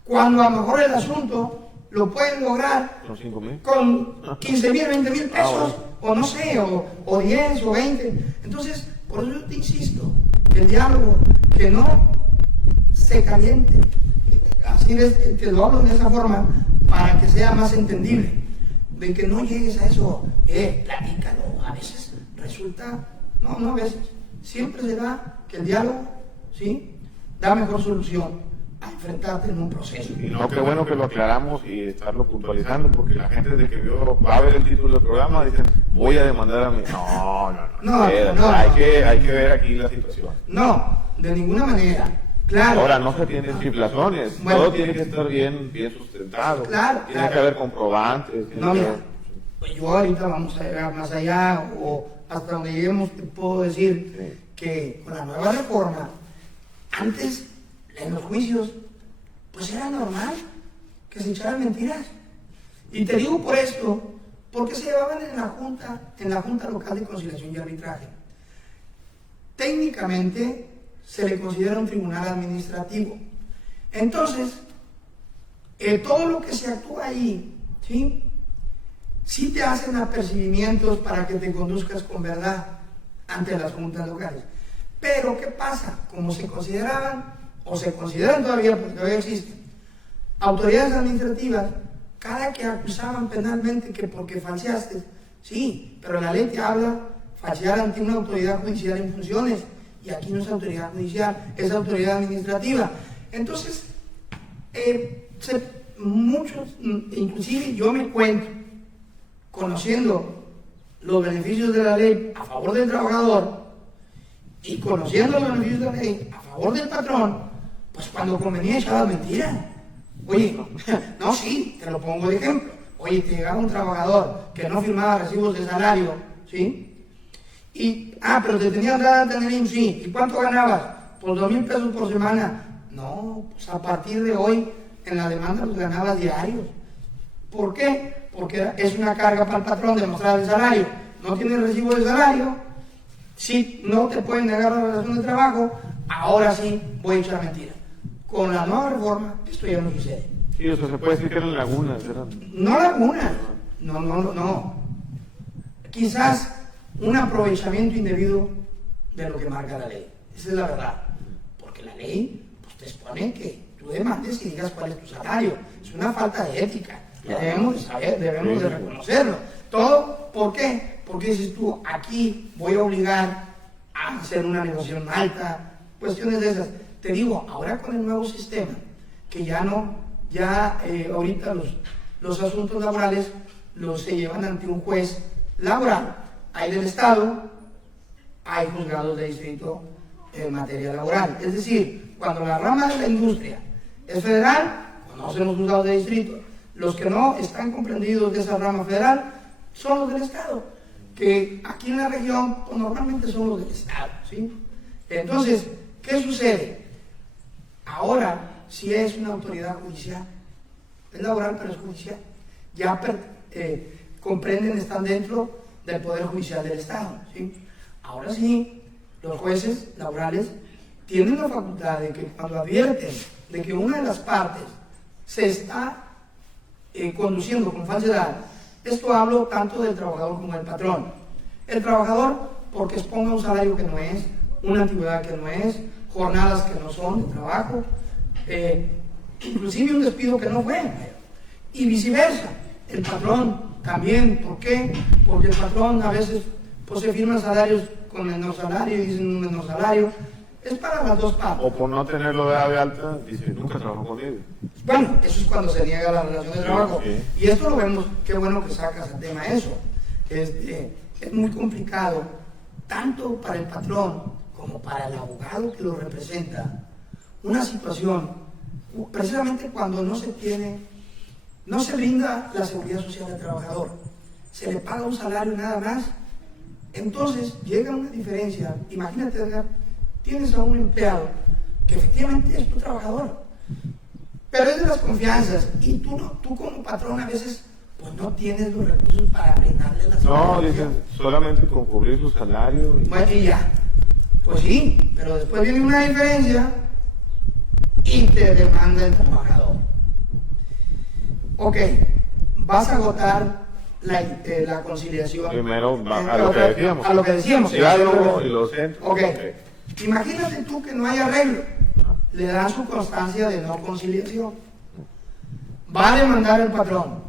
cuando a lo mejor el asunto lo pueden lograr ¿Con 5,000? con 15 mil, 20 mil pesos, Bueno. o no sé, o 10 o 20. Entonces, por eso yo te insisto, el diálogo, que no se caliente, así es, que lo hablo de esa forma, para que sea más entendible, de que no llegues a eso, platícalo, a veces resulta, no a veces, siempre se da que el diálogo, ¿sí?, da mejor solución a enfrentarte en un proceso. Y no, qué bueno que lo aclaramos y estarlo puntualizando, porque la gente desde que vio, va a ver el título del programa, dicen, voy a demandar a mi... No, hay que ver aquí la situación. No, de ninguna manera. Claro. Ahora, no se tienen chiflazones, Bueno. todo tiene que estar bien sustentado. Claro, Tiene claro. que haber comprobantes. tiene No, que mira, haber- pues yo ahorita vamos a llegar más allá, o hasta donde lleguemos, te puedo decir Sí. que con la nueva reforma, antes en los juicios, pues era normal que se echaran mentiras. Y te digo por esto, porque se llevaban en la Junta Local de Conciliación y Arbitraje. Técnicamente se le considera un tribunal administrativo. Entonces, todo lo que se actúa ahí, ¿sí?, sí te hacen apercibimientos para que te conduzcas con verdad ante las juntas locales. Pero, ¿qué pasa? Como se consideraban, o se consideran todavía, porque todavía existen, autoridades administrativas, cada que acusaban penalmente que porque falseaste, sí, pero la ley te habla falsear ante una autoridad judicial en funciones, y aquí no es autoridad judicial, es autoridad administrativa. Entonces, muchos, inclusive yo me cuento, conociendo los beneficios de la ley a favor del trabajador y conociendo los beneficios de la ley a favor del patrón, pues cuando convenía echaba mentira. Oye, no, sí, te lo pongo de ejemplo. Oye, te llegaba un trabajador que no firmaba recibos de salario, ¿sí? Y, pero te tenían que dar a tener un sí. ¿Y cuánto ganabas? Pues 2,000 pesos por semana. No, pues a partir de hoy en la demanda los ganabas diarios. ¿Por qué? Porque es una carga para el patrón demostrar el salario. No tienes recibo de salario, si no te pueden negar la relación de trabajo, ahora sí voy a echar mentira. Con la nueva reforma, esto ya no sucede. Sí, o sea, se puede decir que eran lagunas, eran... No lagunas, no. Quizás un aprovechamiento indebido de lo que marca la ley. Esa es la verdad. Porque la ley pues, te expone que tú demandes y digas cuál es tu salario. Es una falta de ética. Debemos de saber, debemos de reconocerlo. Todo, ¿por qué? Porque dices tú, aquí voy a obligar a hacer una negociación alta, cuestiones de esas. Te digo, ahora con el nuevo sistema, que ya no, ahorita los asuntos laborales se llevan ante un juez laboral. Hay del Estado, hay juzgados de distrito en materia laboral. Es decir, cuando la rama de la industria es federal, conocen los juzgados de distrito. Los que no están comprendidos de esa rama federal son los del Estado, que aquí en la región pues, normalmente son los del Estado, ¿sí? Entonces, ¿qué sucede? Ahora, si es una autoridad judicial, es laboral pero es judicial, ya comprenden, están dentro del Poder Judicial del Estado, ¿sí? Ahora sí, los jueces laborales tienen la facultad de que cuando advierten de que una de las partes se está conduciendo con falsedad, esto hablo tanto del trabajador como del patrón. El trabajador porque exponga un salario que no es, una antigüedad que no es, jornadas que no son de trabajo, inclusive un despido que no fue, y viceversa. El patrón también, ¿por qué? Porque el patrón a veces pues, se firman salarios con menor salario y dicen un menor salario. Es para las dos partes. O por no tenerlo de alta, dice, nunca trabajó conmigo. Bueno, eso es cuando se niega la relación de trabajo. Sí. Y esto lo vemos, qué bueno que sacas el tema eso. Es muy complicado, tanto para el patrón como para el abogado que lo representa. Una situación, precisamente cuando no se brinda la seguridad social al trabajador, se le paga un salario nada más, entonces llega una diferencia. Imagínate, Edgar, tienes a un empleado que efectivamente es tu trabajador, pero es de las confianzas y tú como patrón a veces pues no tienes los recursos para brindarle la seguridad. No, dicen, solamente con cubrir su salario. Bueno, y ya. Pues sí, pero después viene una diferencia y te demanda el trabajador. Ok, vas a agotar la conciliación. Primero, a lo que decíamos. A lo que decíamos. Diálogo y los centros. Ok, imagínate tú que no hay arreglo. Le dan su constancia de no conciliación. Va a demandar el patrón.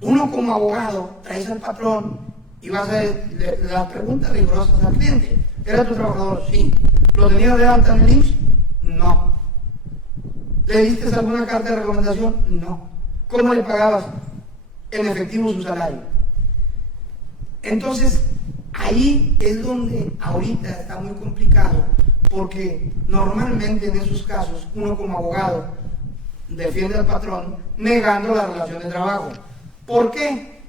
Uno como abogado traes al patrón y vas a hacer las preguntas rigurosas al cliente. ¿Era tu trabajador? Sí. ¿Lo tenías de alta en el IMSS? No. ¿Le diste alguna carta de recomendación? No. ¿Cómo le pagabas? En efectivo su salario. Entonces, ahí es donde ahorita está muy complicado, porque normalmente en esos casos uno como abogado defiende al patrón negando la relación de trabajo. ¿Por qué?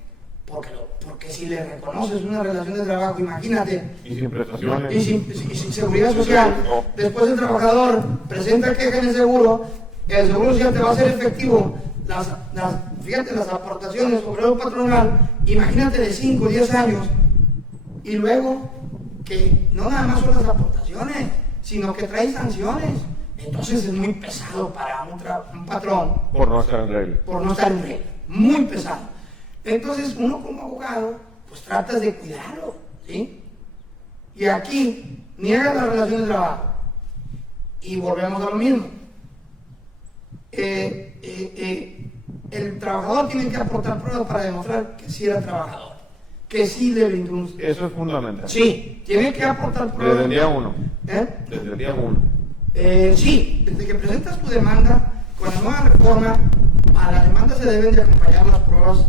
Porque si le reconoces una relación de trabajo, imagínate, Y sin prestaciones. y sin seguridad social, después el trabajador presenta queja en el seguro social te va a hacer efectivo fíjate, las aportaciones sobre el patronal, imagínate de 5 o 10 años, y luego que no nada más son las aportaciones, sino que trae sanciones. Entonces es muy pesado para un patrón. Por no estar en regla. Por no estar en regla. Muy pesado. Entonces uno como abogado, pues tratas de cuidarlo, ¿sí? Y aquí niega la relación de trabajo. Y volvemos a lo mismo. El trabajador tiene que aportar pruebas para demostrar que sí era trabajador, que sí le brindó un... Eso es fundamental. Sí, tiene que aportar pruebas. Desde el día 1. ¿Eh? Desde el día 1. Sí, desde que presentas tu demanda, con la nueva reforma, a la demanda se deben de acompañar las pruebas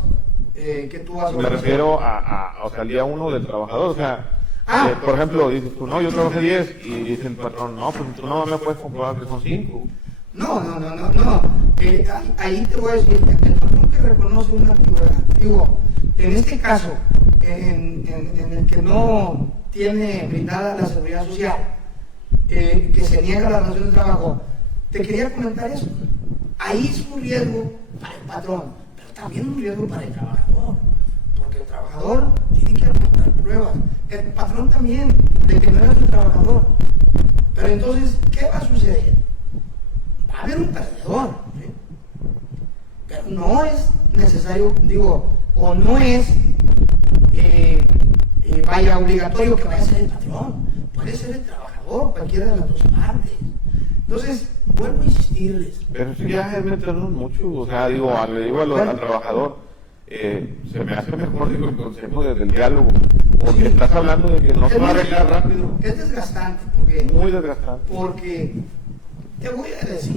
que tú has... Me refiero o sea, al día 1 del trabajador. O sea, por ejemplo, dices tú, no, yo trabajé 10 y dice el patrón, no, pues tú no me puedes comprobar que son 5. No. Ahí te voy a decir, el patrón que reconoce una antigüedad, digo, en este caso, en el que no tiene brindada la seguridad social, que se niega la relación de trabajo, te quería comentar eso. Ahí es un riesgo para el patrón, pero también un riesgo para el trabajador, porque el trabajador tiene que aportar pruebas, el patrón también, de que no era su trabajador. Pero entonces, ¿qué va a suceder? Va a haber un perdedor, ¿sí? Pero no es necesario, o no es obligatorio que vaya a ser el patrón, puede ser el trabajador, cualquiera de las dos partes. Entonces, vuelvo a insistirles. Pero eso ya es meternos mucho, o sea, le digo al trabajador, se me hace mejor el consejo desde el diálogo, porque estás hablando de que no se va a arreglar rápido. Es desgastante, muy desgastante. Porque, te voy a decir,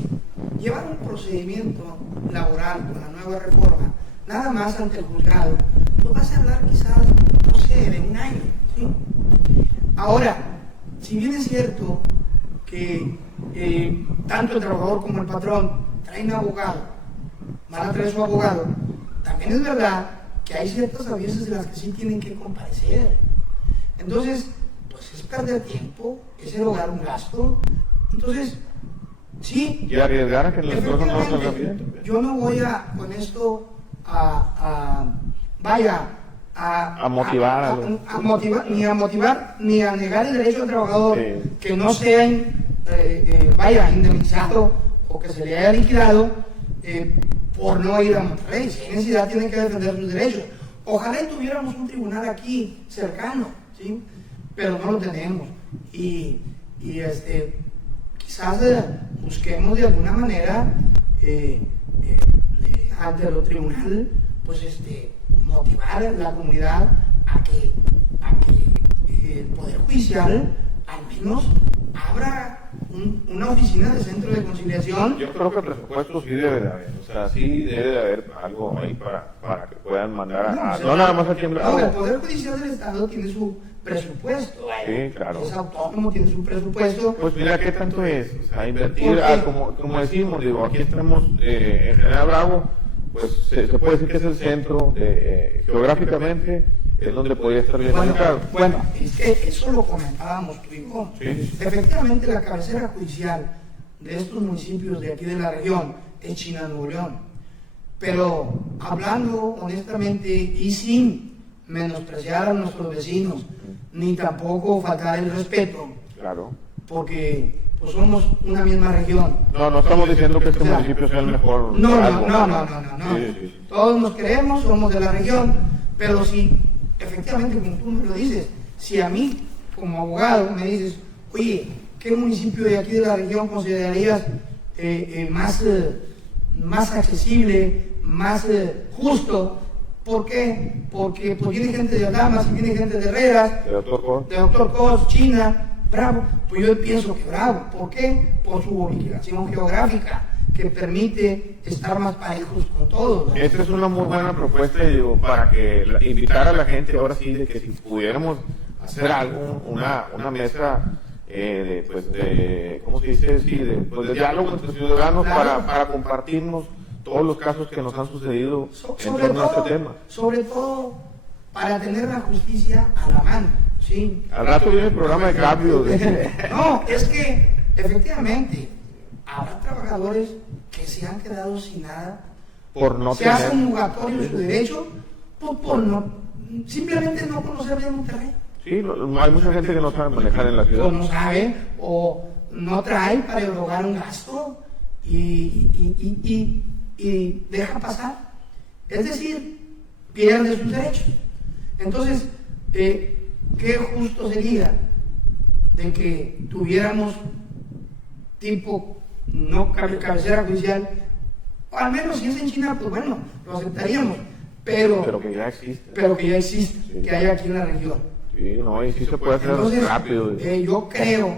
llevar un procedimiento laboral con la nueva reforma, nada más ante el juzgado, pues vas a hablar quizás, no sé, de un año, ¿sí? Ahora, si bien es cierto que tanto el trabajador como el patrón traen abogado, van a traer su abogado, también es verdad que hay ciertas audiencias de las que sí tienen que comparecer. Entonces, pues es perder tiempo, es erogar un gasto. Entonces, sí. Y arriesgar a que las cosas no salgan bien. Yo no voy con esto a motivar, ni a negar el derecho al trabajador que no sea indemnizado o que se le haya liquidado por no ir a Monterrey. Si hay necesidad, tienen que defender sus derechos. Ojalá y tuviéramos un tribunal aquí cercano, ¿sí? Pero no lo tenemos. Y quizás busquemos de alguna manera ante el tribunal, pues motivar a la comunidad a que el Poder Judicial al menos abra una oficina de centro de conciliación. Yo creo que el presupuesto sí debe de haber, o sea, sí debe de haber algo ahí para que puedan mandar no nada más aquí en No, el Poder Judicial del Estado tiene su presupuesto. Sí, claro. Es autónomo, tiene su presupuesto. Pues mira, ¿qué tanto es? O sea, invertir, como decimos, aquí estamos en General Bravo, pues se puede decir que es el centro, geográficamente, es donde podría estar bien ubicado. Bueno, es que eso lo comentábamos tú y yo. Sí. Efectivamente, la cabecera judicial de estos municipios de aquí de la región es China, Nuevo León. Pero hablando honestamente y sin menospreciar a nuestros vecinos ni tampoco faltar el respeto, Claro. porque pues somos una misma región. No estamos diciendo que este O sea, municipio sea el mejor. No. Sí. Todos nos queremos, somos de la región, pero si, efectivamente, como tú me lo dices, si a mí, como abogado, me dices, oye, ¿qué municipio de aquí de la región considerarías más accesible, más justo? ¿Por qué? Porque pues viene gente de Aldamas, y viene gente de Herreras, De Doctor Cos, China, Bravo. Pues yo pienso que Bravo. ¿Por qué? Por su ubicación geográfica, que permite estar más parejos con todos, ¿no? Esta es una muy buena propuesta, digo, para que invitar a la gente ahora sí de que si pudiéramos hacer algo, una mesa ¿cómo se dice? Sí, de diálogo entre ciudadanos, Claro. para compartirnos todos los casos que nos han sucedido en torno a este tema. Sobre todo para tener la justicia a la mano, ¿sí? Al rato viene el programa de cambio. No, es que efectivamente habrá trabajadores que se han quedado sin nada, Por no se hace tener. nugatorio su derecho por no, simplemente no conocer bien Monterrey. Sí, hay mucha gente que no sabe manejar en la ciudad. O no sabe, o no trae para erogar un gasto y deja pasar. Es decir, pierde sus derechos. Entonces, qué justo sería de que tuviéramos tipo no cabecera judicial, o al menos si es en China, pues bueno, lo aceptaríamos, pero que ya existe. que ya existe, Sí. que hay aquí en la región. Sí, no, y sí se puede hacer Entonces, rápido. yo creo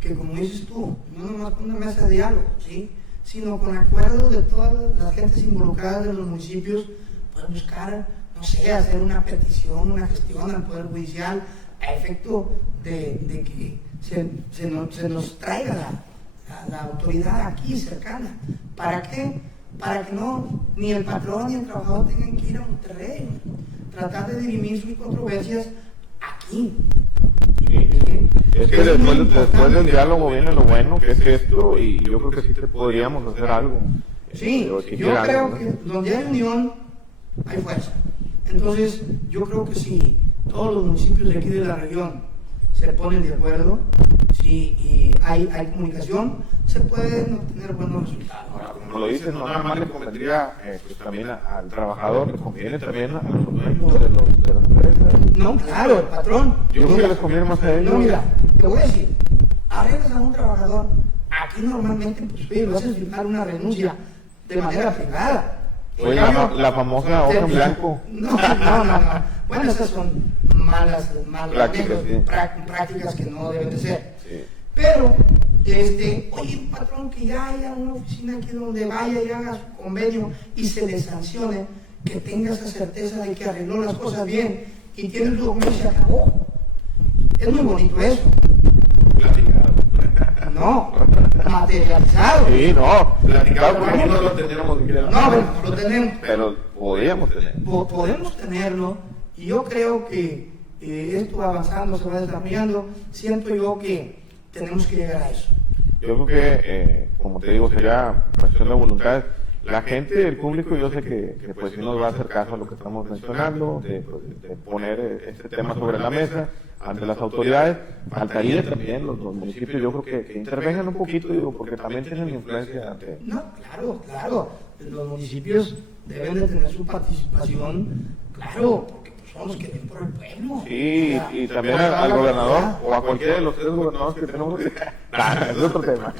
que, como dices tú, no nomás con una mesa de diálogo, ¿sí? Sino con acuerdo de todas las gentes involucradas de los municipios, pues buscar, no sé, hacer una petición, una gestión al Poder Judicial a efecto de que se nos traiga la autoridad aquí cercana. ¿Para qué? Para que no, ni el patrón ni el trabajador tengan que ir a Monterrey. Tratar de dirimir sus controversias aquí. Sí. Es que Es muy después del importante. diálogo viene lo bueno, que es esto, y yo creo que sí podríamos hacer algo. Sí, Pero si yo quiera creo algo, ¿no? que donde hay unión, hay fuerza. Entonces, yo creo que si todos los municipios de aquí de la región se ponen de acuerdo, si hay comunicación, se pueden obtener buenos resultados. Ahora, como lo dices, no nada más le convendría pues, también al trabajador, le conviene también a los dueños de las empresas. No, claro, el patrón. Yo creo que les conviene más a ellos. No, mira, te voy a decir, arreglas a un trabajador, aquí normalmente, pues, oye, lo haces firmar una renuncia de manera privada. En Oye, cambio, la famosa hoja en blanco. No. Bueno, esas son malas Prácticas, sí. prácticas que no deben de ser. Sí. Pero, oye, un patrón que ya haya una oficina aquí donde vaya y haga su convenio y se le sancione, que tenga esa certeza de que arregló las cosas bien y tiene el documento y se acabó. Es muy bonito eso. No, materializado. Sí, no, platicado porque no lo tendríamos siquiera. No, bueno, no lo tenemos. Pero podríamos tener. Podemos tenerlo, y yo creo que esto va avanzando, se va desarrollando. Siento yo que tenemos que llegar a eso. Yo creo que, como te digo, sería cuestión de voluntad. La gente, el público, yo sé que pues sí nos va a hacer caso a lo que estamos mencionando, de poner este tema sobre la mesa ante las autoridades. Faltaría también los municipios, yo creo que intervengan un poquito, digo, porque también tienen influencia ante... No, claro. Los municipios deben de tener su participación, claro, porque pues, son los que ven por el pueblo. Sí, O sea, y también por al la gobernador autoridad. o a cualquiera de los 3 gobernadores que tenemos. Nah, es otro tema.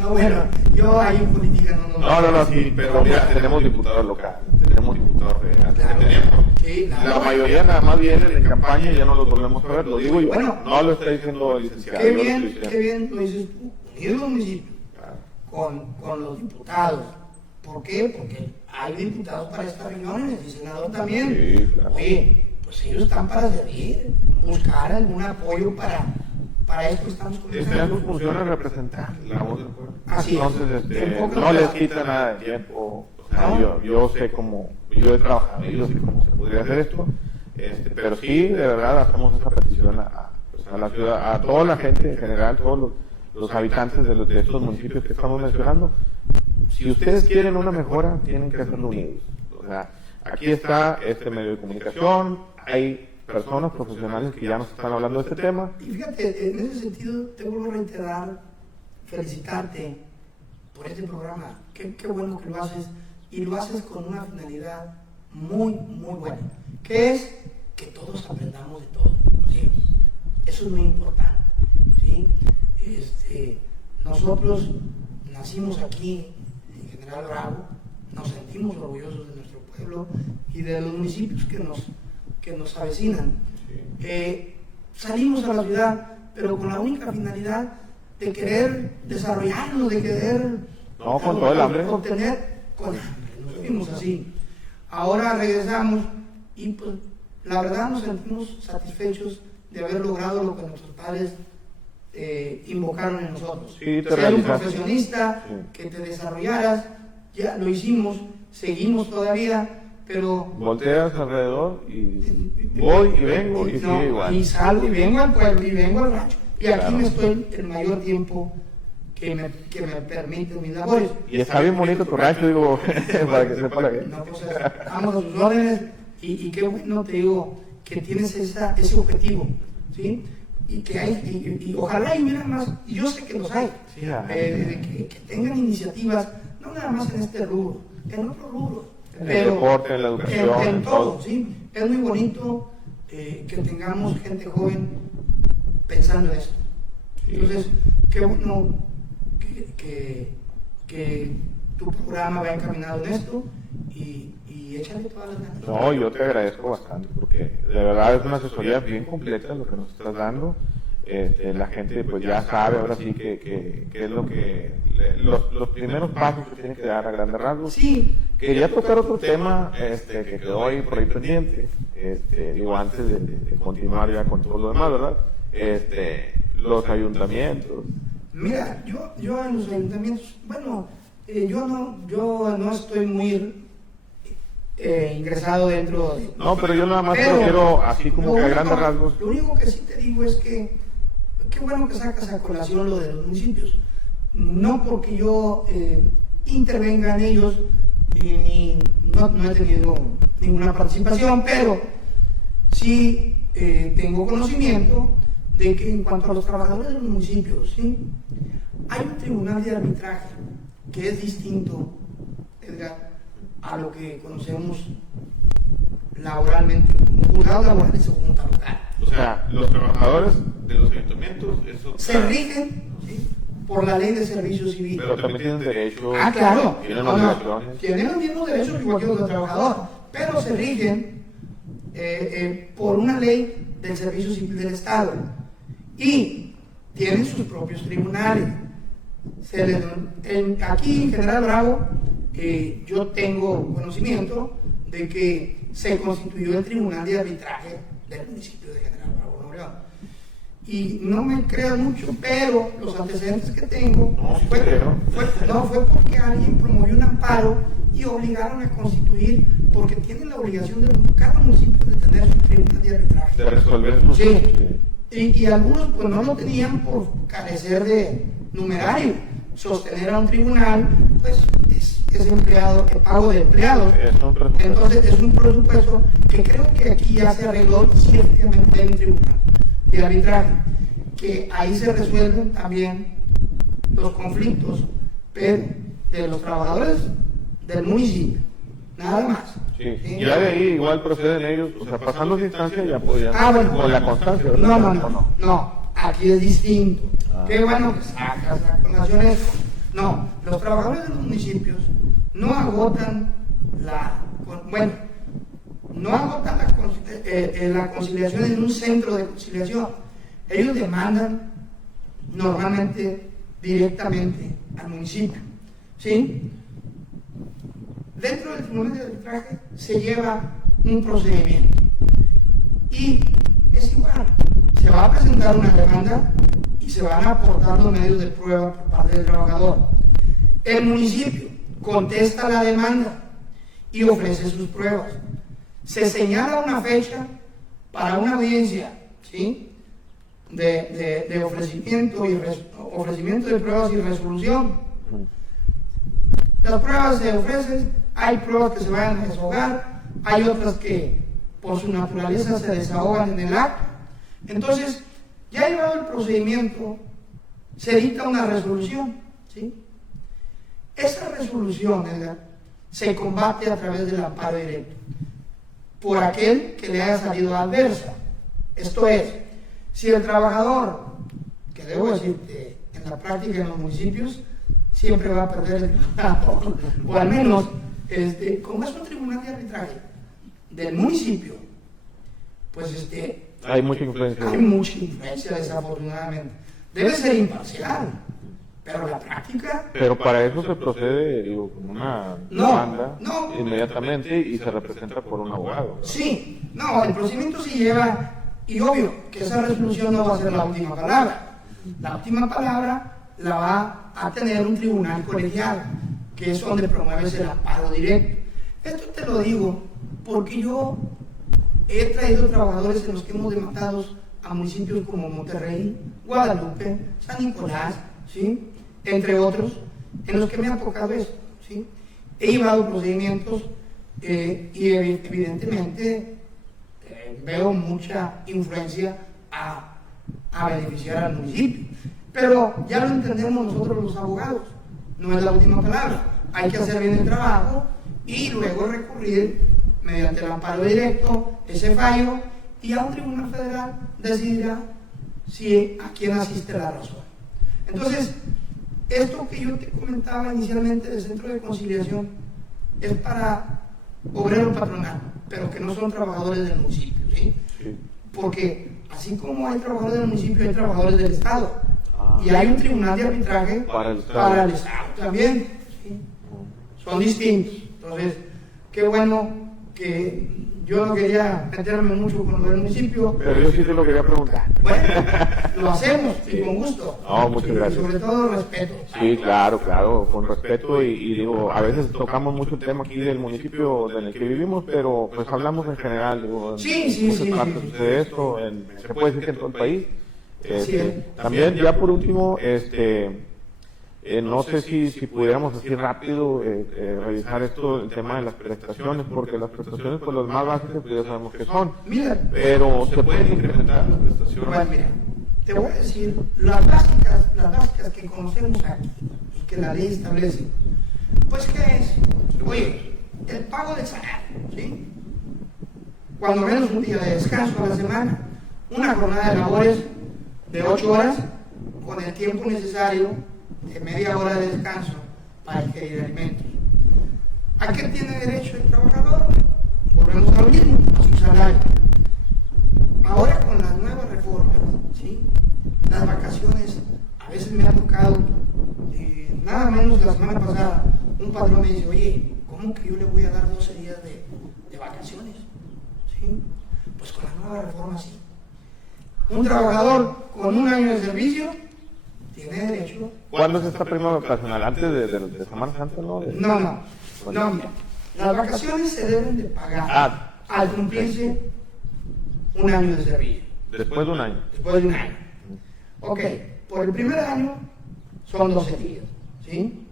No, bueno, yo ahí en política No, sí, pero mira, tenemos diputados locales, tenemos diputados federales, Claro. tenemos. Sí, claro. La mayoría nada más vienen en campaña y ya no los volvemos a ver, lo digo yo. Bueno. No lo está diciendo el licenciado. Qué yo lo estoy bien, diciendo. qué bien lo dices tú, unir los municipios Claro. con los diputados. ¿Por qué? Porque hay diputados para estas reuniones, el senador también. Sí, claro. Oye, pues ellos están para servir, buscar algún apoyo para esto que estamos Su comenzando. función es representar la voz del pueblo. Así es. Entonces, En pocas no les palabras. quita nada de tiempo. O sea, No. yo sé cómo, yo he trabajado, yo sé cómo se podría hacer esto. Pero sí, de verdad, hacemos esa petición pues, a la ciudad, a toda la gente en general, todos los habitantes de estos municipios que estamos mencionando. Si ustedes quieren una mejora, tienen que hacerlo unidos. O sea, aquí está este medio de comunicación, hay personas profesionales que ya nos están hablando de este tema. Y fíjate, en ese sentido, te vuelvo a reiterar, felicitarte por este programa. Qué bueno que lo haces, y lo haces con una finalidad muy, muy buena, que es que todos aprendamos de todo, ¿sí? Eso es muy importante, ¿sí? Nosotros nacimos aquí, en General Bravo, nos sentimos orgullosos de nuestro pueblo y de los municipios que nos avecinan. Salimos a la ciudad, pero con la única finalidad de querer desarrollarnos, de querer con todo el hambre. Obtener con hambre. Nos fuimos así. Ahora regresamos y pues la verdad nos sentimos satisfechos de haber logrado lo que nuestros padres invocaron en nosotros. Sí, ser un profesionista, sí, que te desarrollaras, ya lo hicimos, seguimos todavía, pero volteas alrededor y voy y vengo y sigue igual. Y salgo y vengo al pueblo y vengo al rancho. Y aquí me estoy el mayor tiempo que me permiten mis labores. Y está bien bonito tu rancho, digo, para que sepa la gente. No, pues estamos a sus órdenes y qué bueno, te digo, que tienes ese objetivo, ¿sí? Y que hay, y ojalá y mira más, y yo sé que los hay, sí, que tengan iniciativas, no nada más en este rubro, en otros rubros. En el deporte, en la educación. En todo, ¿sí? Es muy bonito que tengamos gente joven pensando en esto. Sí. Entonces, qué bueno que tu programa va encaminado en esto y échale todas las ganas. No, yo te agradezco bastante porque de verdad es una asesoría bien completa lo que nos estás dando. La gente pues ya sabe ahora sí que es lo que los primeros pasos que tienen que dar a grandes rasgos. Sí. Quería tocar otro tema que quedó ahí por ahí pendiente, digo antes de continuar ya con todo lo demás, ¿verdad? Los ayuntamientos. Mira, yo en los ayuntamientos, bueno, yo no estoy muy ingresado dentro de... No, pero yo nada más quiero así como que a grandes rasgos. Lo único que sí te digo es que qué bueno que sacas a colación lo de los municipios. No porque yo intervenga en ellos, ni no he tenido ninguna participación, pero sí tengo conocimiento de que en cuanto a los trabajadores de los municipios, ¿sí? Hay un tribunal de arbitraje que es distinto, Edgar, a lo que conocemos laboralmente como juzgados laborales o junta local. O sea, los trabajadores de los ayuntamientos se rigen, ¿sí?, por la ley de servicio civil. Pero también tienen derechos. Claro. Tienen obligaciones. Tienen los mismos derechos igual que los del trabajador, pero se rigen por una ley del servicio civil del Estado y tienen sus propios tribunales. Aquí en General Bravo yo tengo conocimiento de que se constituyó el Tribunal de Arbitraje del municipio de General Bravo, Nuevo León. Y no me creas mucho, pero los antecedentes que tengo fue porque alguien promovió un amparo y obligaron a constituir, porque tienen la obligación de cada municipio de tener su tribunal de arbitraje. De resolver sus... Sí. Y algunos pues no lo tenían por carecer de numerario. Sostener a un tribunal pues es empleado, el pago de empleados. Entonces es un presupuesto que creo que aquí ya se arregló, sí, efectivamente hay un tribunal de arbitraje, que ahí se resuelven también los conflictos de los trabajadores del municipio, nada más. Sí. ¿Sí? Ya de ahí igual proceden ellos, o sea, pasando esa instancia ya podrían, bueno, con la constancia. No, aquí es distinto. Qué bueno que sacas la colación. No, los trabajadores de los municipios no agotan la conciliación en un centro de conciliación. Ellos demandan normalmente directamente al municipio, ¿sí? Dentro del tribunal de arbitraje se lleva un procedimiento y es igual, se va a presentar una demanda y se van a aportar los medios de prueba por parte del trabajador. El municipio contesta la demanda y ofrece sus pruebas. Se señala una fecha para una audiencia, ¿sí?, de ofrecimiento de pruebas y resolución. Las pruebas se ofrecen, hay pruebas que se vayan a deshogar, hay otras que por su naturaleza se desahogan en el acto. Entonces, ya llevado el procedimiento, se dicta una resolución, ¿sí? Esa resolución, Edgar, se combate a través del amparo directo por aquel que le haya salido adversa. Esto es, si el trabajador, que debo decirte, en la práctica en los municipios, siempre va a perder el trabajo, o al menos, como es un tribunal de arbitraje del municipio, pues hay mucha influencia. Hay mucha influencia, desafortunadamente. Debe ser imparcial, pero la práctica... Pero para eso se procede, digo, con una demanda inmediatamente y se representa por un abogado, ¿no? Sí, no, el procedimiento sí lleva, y obvio que esa resolución no va a ser la última palabra. La última palabra la va a tener un tribunal colegial, que es donde promueves el amparo directo. Esto te lo digo porque yo he traído trabajadores en los que hemos demandado a municipios como Monterrey, Guadalupe, San Nicolás, ¿sí?, entre otros, en los que me ha tocado esto, ¿sí? He llevado procedimientos y evidentemente veo mucha influencia a beneficiar al municipio. Pero ya lo entendemos nosotros los abogados, no es la última palabra. Hay que hacer bien el trabajo y luego recurrir mediante el amparo directo, ese fallo, y a un tribunal federal decidirá si a quién asiste la razón. Entonces, esto que yo te comentaba inicialmente del centro de conciliación es para obreros patronales, pero que no son trabajadores del municipio, ¿sí? Sí. Porque así como hay trabajadores del municipio, hay trabajadores del Estado. Y hay un tribunal de arbitraje para el Estado también, ¿sí? Son distintos. Entonces, qué bueno que yo no quería meterme mucho con lo del municipio. Pero yo sí te lo quería preguntar. Bueno, lo hacemos y con gusto. No, muchas gracias. Y sobre todo respeto. Sí, claro, con respeto y digo, a veces tocamos mucho el tema aquí del municipio en el que vivimos, pero pues hablamos en general, digo, sí, en muchas partes sucede esto, se puede decir que en todo el país. También, ya por último, no sé si pudiéramos así rápido revisar esto, el tema de las prestaciones, porque las prestaciones, pues las más básicas, pues ya sabemos que son. Mira, pero se pueden incrementar las prestaciones. Bueno, mira, te voy a decir las básicas que conocemos aquí y que la ley establece. Pues, ¿qué es? Oye, el pago del salario, ¿sí? Cuando menos un día de descanso a la semana, una jornada de labores de 8 horas, con el tiempo necesario de media hora de descanso para adquirir alimentos. ¿A qué tiene derecho el trabajador? Volvemos a lo mismo, a su salario. Ahora con las nuevas reformas, ¿sí?, las vacaciones, a veces me ha tocado, nada menos la semana pasada, un patrón me dice, oye, ¿cómo que yo le voy a dar 12 días de vacaciones? ¿Sí? Pues con la nueva reforma sí. Un trabajador con un año de servicio tiene derecho. ¿Cuándo es esta prima vacacional? ¿Antes de Semana Santa, no? No, mira. Las vacaciones se deben de pagar al cumplirse un año de servicio. Después de un año. Después de un año. Ok, por el primer año son 12 días, ¿sí?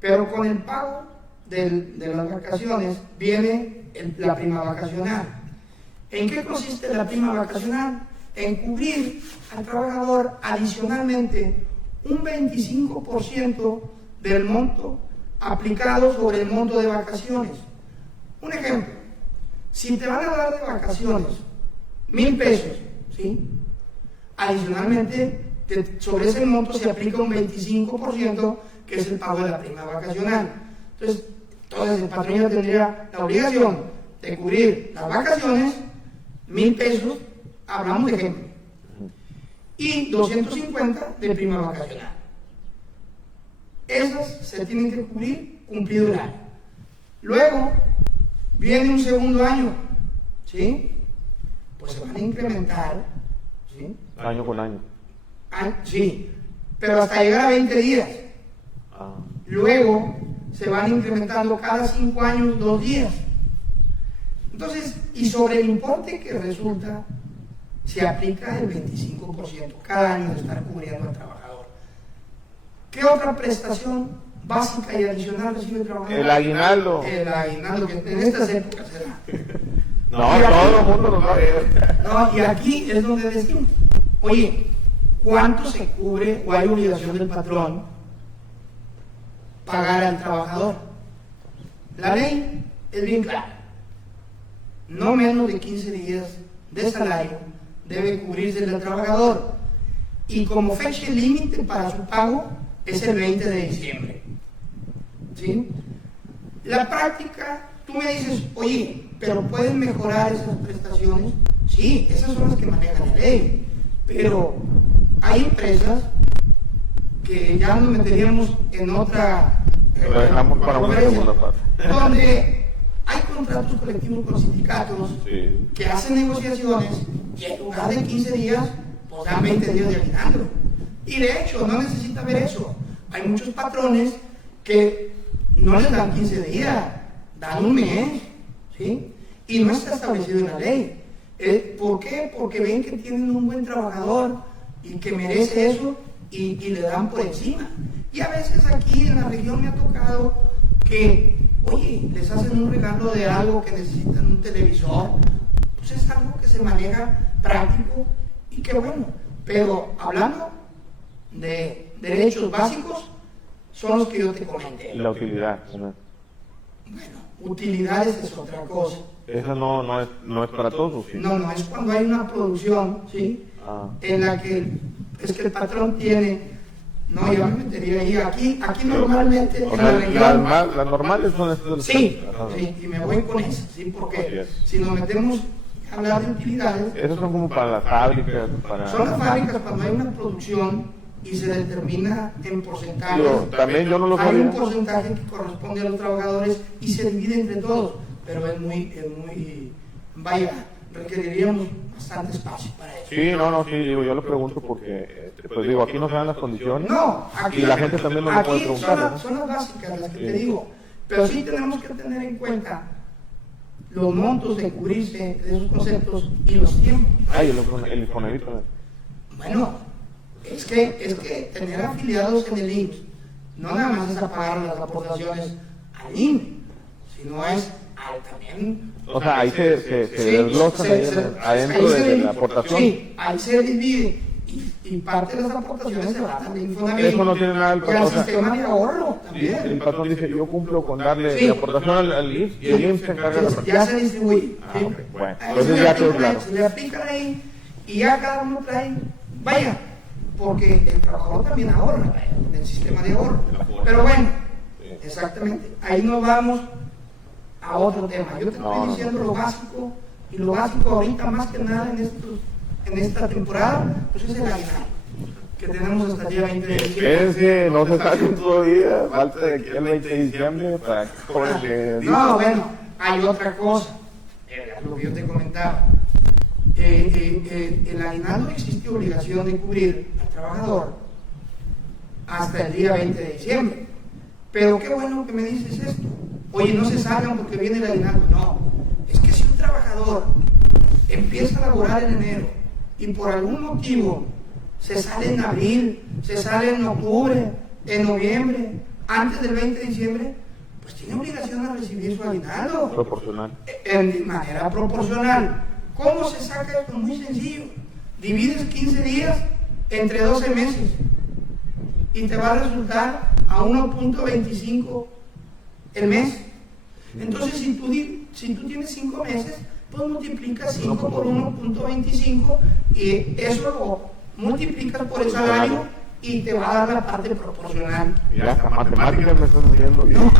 Pero con el pago de las vacaciones viene la prima vacacional. ¿En qué consiste la prima vacacional? En cubrir al trabajador adicionalmente un 25% del monto aplicado sobre el monto de vacaciones. Un ejemplo, si te van a dar de vacaciones 1,000 pesos, ¿sí?, adicionalmente sobre ese monto se aplica un 25%, que es el pago de la prima vacacional. Entonces el patrón ya tendría la obligación de cubrir las vacaciones, 1,000 pesos, hablamos de ejemplo, y 250 de prima vacacional. Esas se tienen que cubrir cumplido el año. Luego viene un segundo año, ¿sí? Pues se van a incrementar, ¿sí?, año con año. Sí, pero hasta llegar a 20 días. Luego se van incrementando cada 5 años 2 días. Entonces, y sobre el importe que resulta, se aplica el 25% cada año de estar cubriendo al trabajador. ¿Qué otra prestación básica y adicional recibe el trabajador? El aguinaldo. El aguinaldo, que en estas épocas se da. No, todo el mundo nos va a ver. No, y aquí es donde decimos, oye, ¿cuánto se cubre o hay obligación del patrón pagar al trabajador? La ley es bien clara. No menos de 15 días de salario debe cubrirse el trabajador. Y como fecha límite para su pago es el 20 de diciembre. ¿Sí? La práctica, tú me dices, oye, pero pueden mejorar esas prestaciones. Sí, esas son las que maneja la ley. Pero hay empresas que ya nos meteríamos en otra Lo dejamos para una segunda parte. donde hay contratos colectivos con sindicatos Sí. que hacen negociaciones y en lugar de 15 días, pues dan 20 días de aguinaldo. Y de hecho, no necesita ver eso. Hay muchos patrones que no les dan 15 días, dan un mes, ¿sí? Y no está establecido en la ley. ¿Por qué? Porque ven que tienen un buen trabajador y que merece eso y le dan por encima. Y a veces aquí en la región me ha tocado que, oye, les hacen un regalo de algo que necesitan, un televisor. Pues es algo que se maneja práctico y que bueno. Pero hablando de derechos básicos, son los que yo te comenté. La utilidad. ¿No? Bueno, utilidades es otra cosa. Esa no es para todos, ¿o sí? No, es cuando hay una producción, ¿sí? Ah. En la que es que el patrón tiene. No, yo me metería ahí. Aquí normalmente O en sea, la región. las normales son estas de los Sí, Ajá. sí, y me voy con eso, ¿sí? Así Porque es. si nos metemos a hablar de utilidades, Esos son como para las fábricas, para... son las fábricas cuando hay una producción y se determina en porcentajes. Digo, también yo no lo Hay un sabía. porcentaje que corresponde a los trabajadores y se divide entre todos, pero es muy, vaya, requeriríamos bastante espacio para eso. Sí, no, sí, digo, yo lo pregunto porque, pues digo, aquí no se dan las condiciones. No, aquí, Y la gente también no lo puede aquí preguntar, ¿no? son las básicas las que Sí. te digo, pero sí tenemos que tener en cuenta los montos de cubrirse de esos conceptos y los tiempos. Ay, el Infonavit también. Bueno, es que tener afiliados en el IMSS no nada más es a pagar las aportaciones al IMSS, sino es también. O sea, ahí se Sí, desglosa adentro ahí de la aportación. Sí, ahí se divide y parte de las aportaciones se van al Infonavit. Eso no tiene nada el y al patrón. sistema de ahorro Sí, también. el patrón dice, yo cumplo con darle Sí. la aportación al IMSS y el IMSS se encarga de la Ya aportación. se distribuye. Ah, ¿sí? ok, bueno. Ahí Entonces se ya le quedó aplica- claro. Se le aplican ahí y ya cada uno trae, vaya, porque el trabajador también ahorra, vaya, en el sistema de ahorro. Pero bueno, exactamente, ahí nos vamos a otro tema. Yo te estoy diciendo lo básico, y lo básico ahorita más que nada en esta temporada, pues es el aguinaldo, que tenemos hasta el día 20 de diciembre. Es que no se sabe todavía, falta de aquí al 20 de diciembre para que cobren No, bueno, hay otra cosa, lo que yo te comentaba. El aguinaldo existe obligación de cubrir al trabajador hasta el día 20 de diciembre. Pero qué bueno que me dices esto. Oye, no se salgan porque viene el aguinaldo. No, es que si un trabajador empieza a laborar en enero y por algún motivo se sale en abril, se sale en octubre, en noviembre, antes del 20 de diciembre, pues tiene obligación a recibir su aguinaldo proporcional. en manera proporcional. ¿Cómo se saca esto? Muy sencillo. Divides 15 días entre 12 meses y te va a resultar a 1.25 el mes. Entonces, si tú tienes 5 meses, pues multiplicas 5 por 1.25 y eso lo multiplicas por el salario y te va a dar la parte proporcional. Mira, hasta matemáticas me están diciendo. No,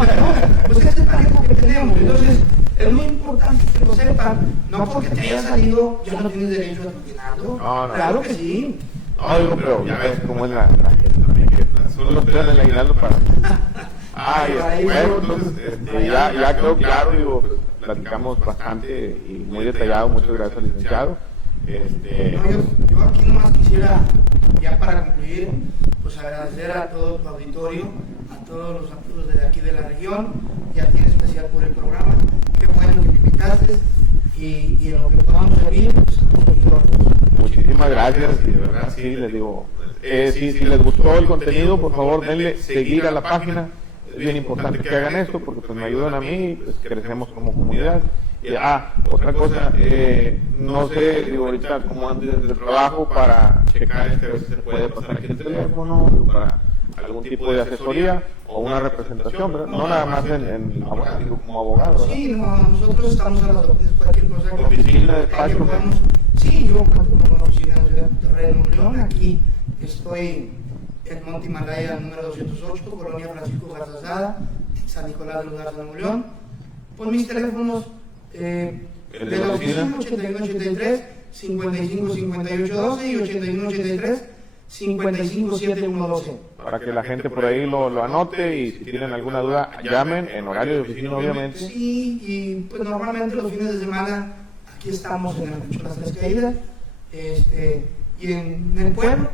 pues este es el manejo que tenemos. Entonces, es muy importante que lo sepan. No porque te haya salido, ya no tienes derecho a tu aguinaldo. No. Claro que sí. No, digo, pero ya ves cómo es la gente también, que solo esperan el aguinaldo para... Ay, bueno, entonces ya quedó claro, digo, pues, platicamos bastante y muy detallado, muchas gracias al licenciado. No, yo aquí nomás quisiera, ya para concluir, pues agradecer a todo tu auditorio, a todos los amigos de aquí de la región, y a ti en especial por el programa. Qué bueno que me invitaste y en lo que podamos servir, pues Muchísimas gracias y de verdad sí les digo, si les gustó el contenido, por favor denle seguir a la página. Es bien importante que hagan esto porque pues me ayudan a mí, pues crecemos como comunidad Otra cosa, no sé, digo, ahorita como antes del trabajo para checar a ver si se puede pasar aquí el teléfono, para algún tipo de asesoría o una representación, ¿verdad? No nada más en digo, como abogado, ¿verdad? Sí, no, nosotros estamos a las órdenes, cualquier cosa que Oficina, despacho, ¿no? Sí, yo cuento con una oficina en Ciudad Monterrey, Nuevo León. Aquí estoy en Monte Himalaya, número 208, Colonia Francisco Garzazada, San Nicolás de los Garza, Nuevo León. Por mis teléfonos de la oficina, 8183 55 58 12 y 8183 55 7112. Para que la gente por ahí lo anote y si tienen alguna duda, llamen en horario de oficina, obviamente. Sí, y pues normalmente los fines de semana aquí estamos en el Rancho Las Tres Caídas, y en el pueblo,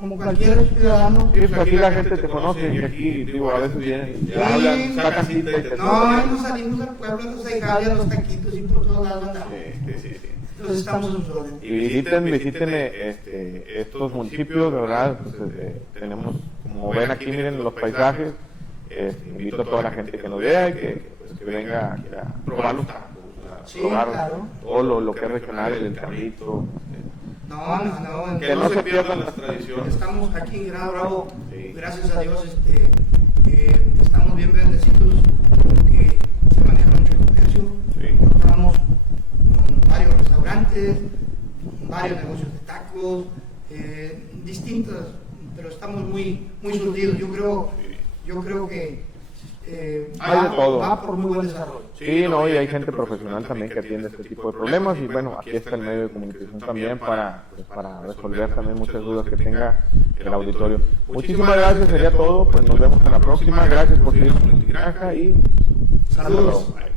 como cualquier ciudadano. Sí, pues aquí la gente te conoce y aquí, digo, a veces vienen y te hablan, sacan cita y te no salimos al pueblo, los dejados, los taquitos y por todos lados andamos. Sí. Entonces estamos en su orden. Y visiten estos municipios, de verdad, pues, tenemos, como ven aquí, miren los paisajes, invito a toda la gente que nos vea y que venga aquí a probar los tacos, Sí, probar claro. todo lo que es regional, el enterrito. No. Que no se pierdan las tradiciones. Estamos aquí en Grado Bravo, Sí. gracias a Dios, estamos bien bendecidos porque se maneja mucho el comercio. Sí. Contamos con varios restaurantes, varios negocios de tacos, distintas, pero estamos muy surtidos. Yo creo que Hay de todo. va por muy buen desarrollo. Sí, no, y hay gente profesional también que atiende este tipo de problemas y bueno, aquí está el medio de comunicación también para resolver también muchas dudas que tenga el auditorio. Muchísimas gracias, sería todo, pues nos vemos en la próxima, gracias por seguir con Politigranja y Saludos. Bye.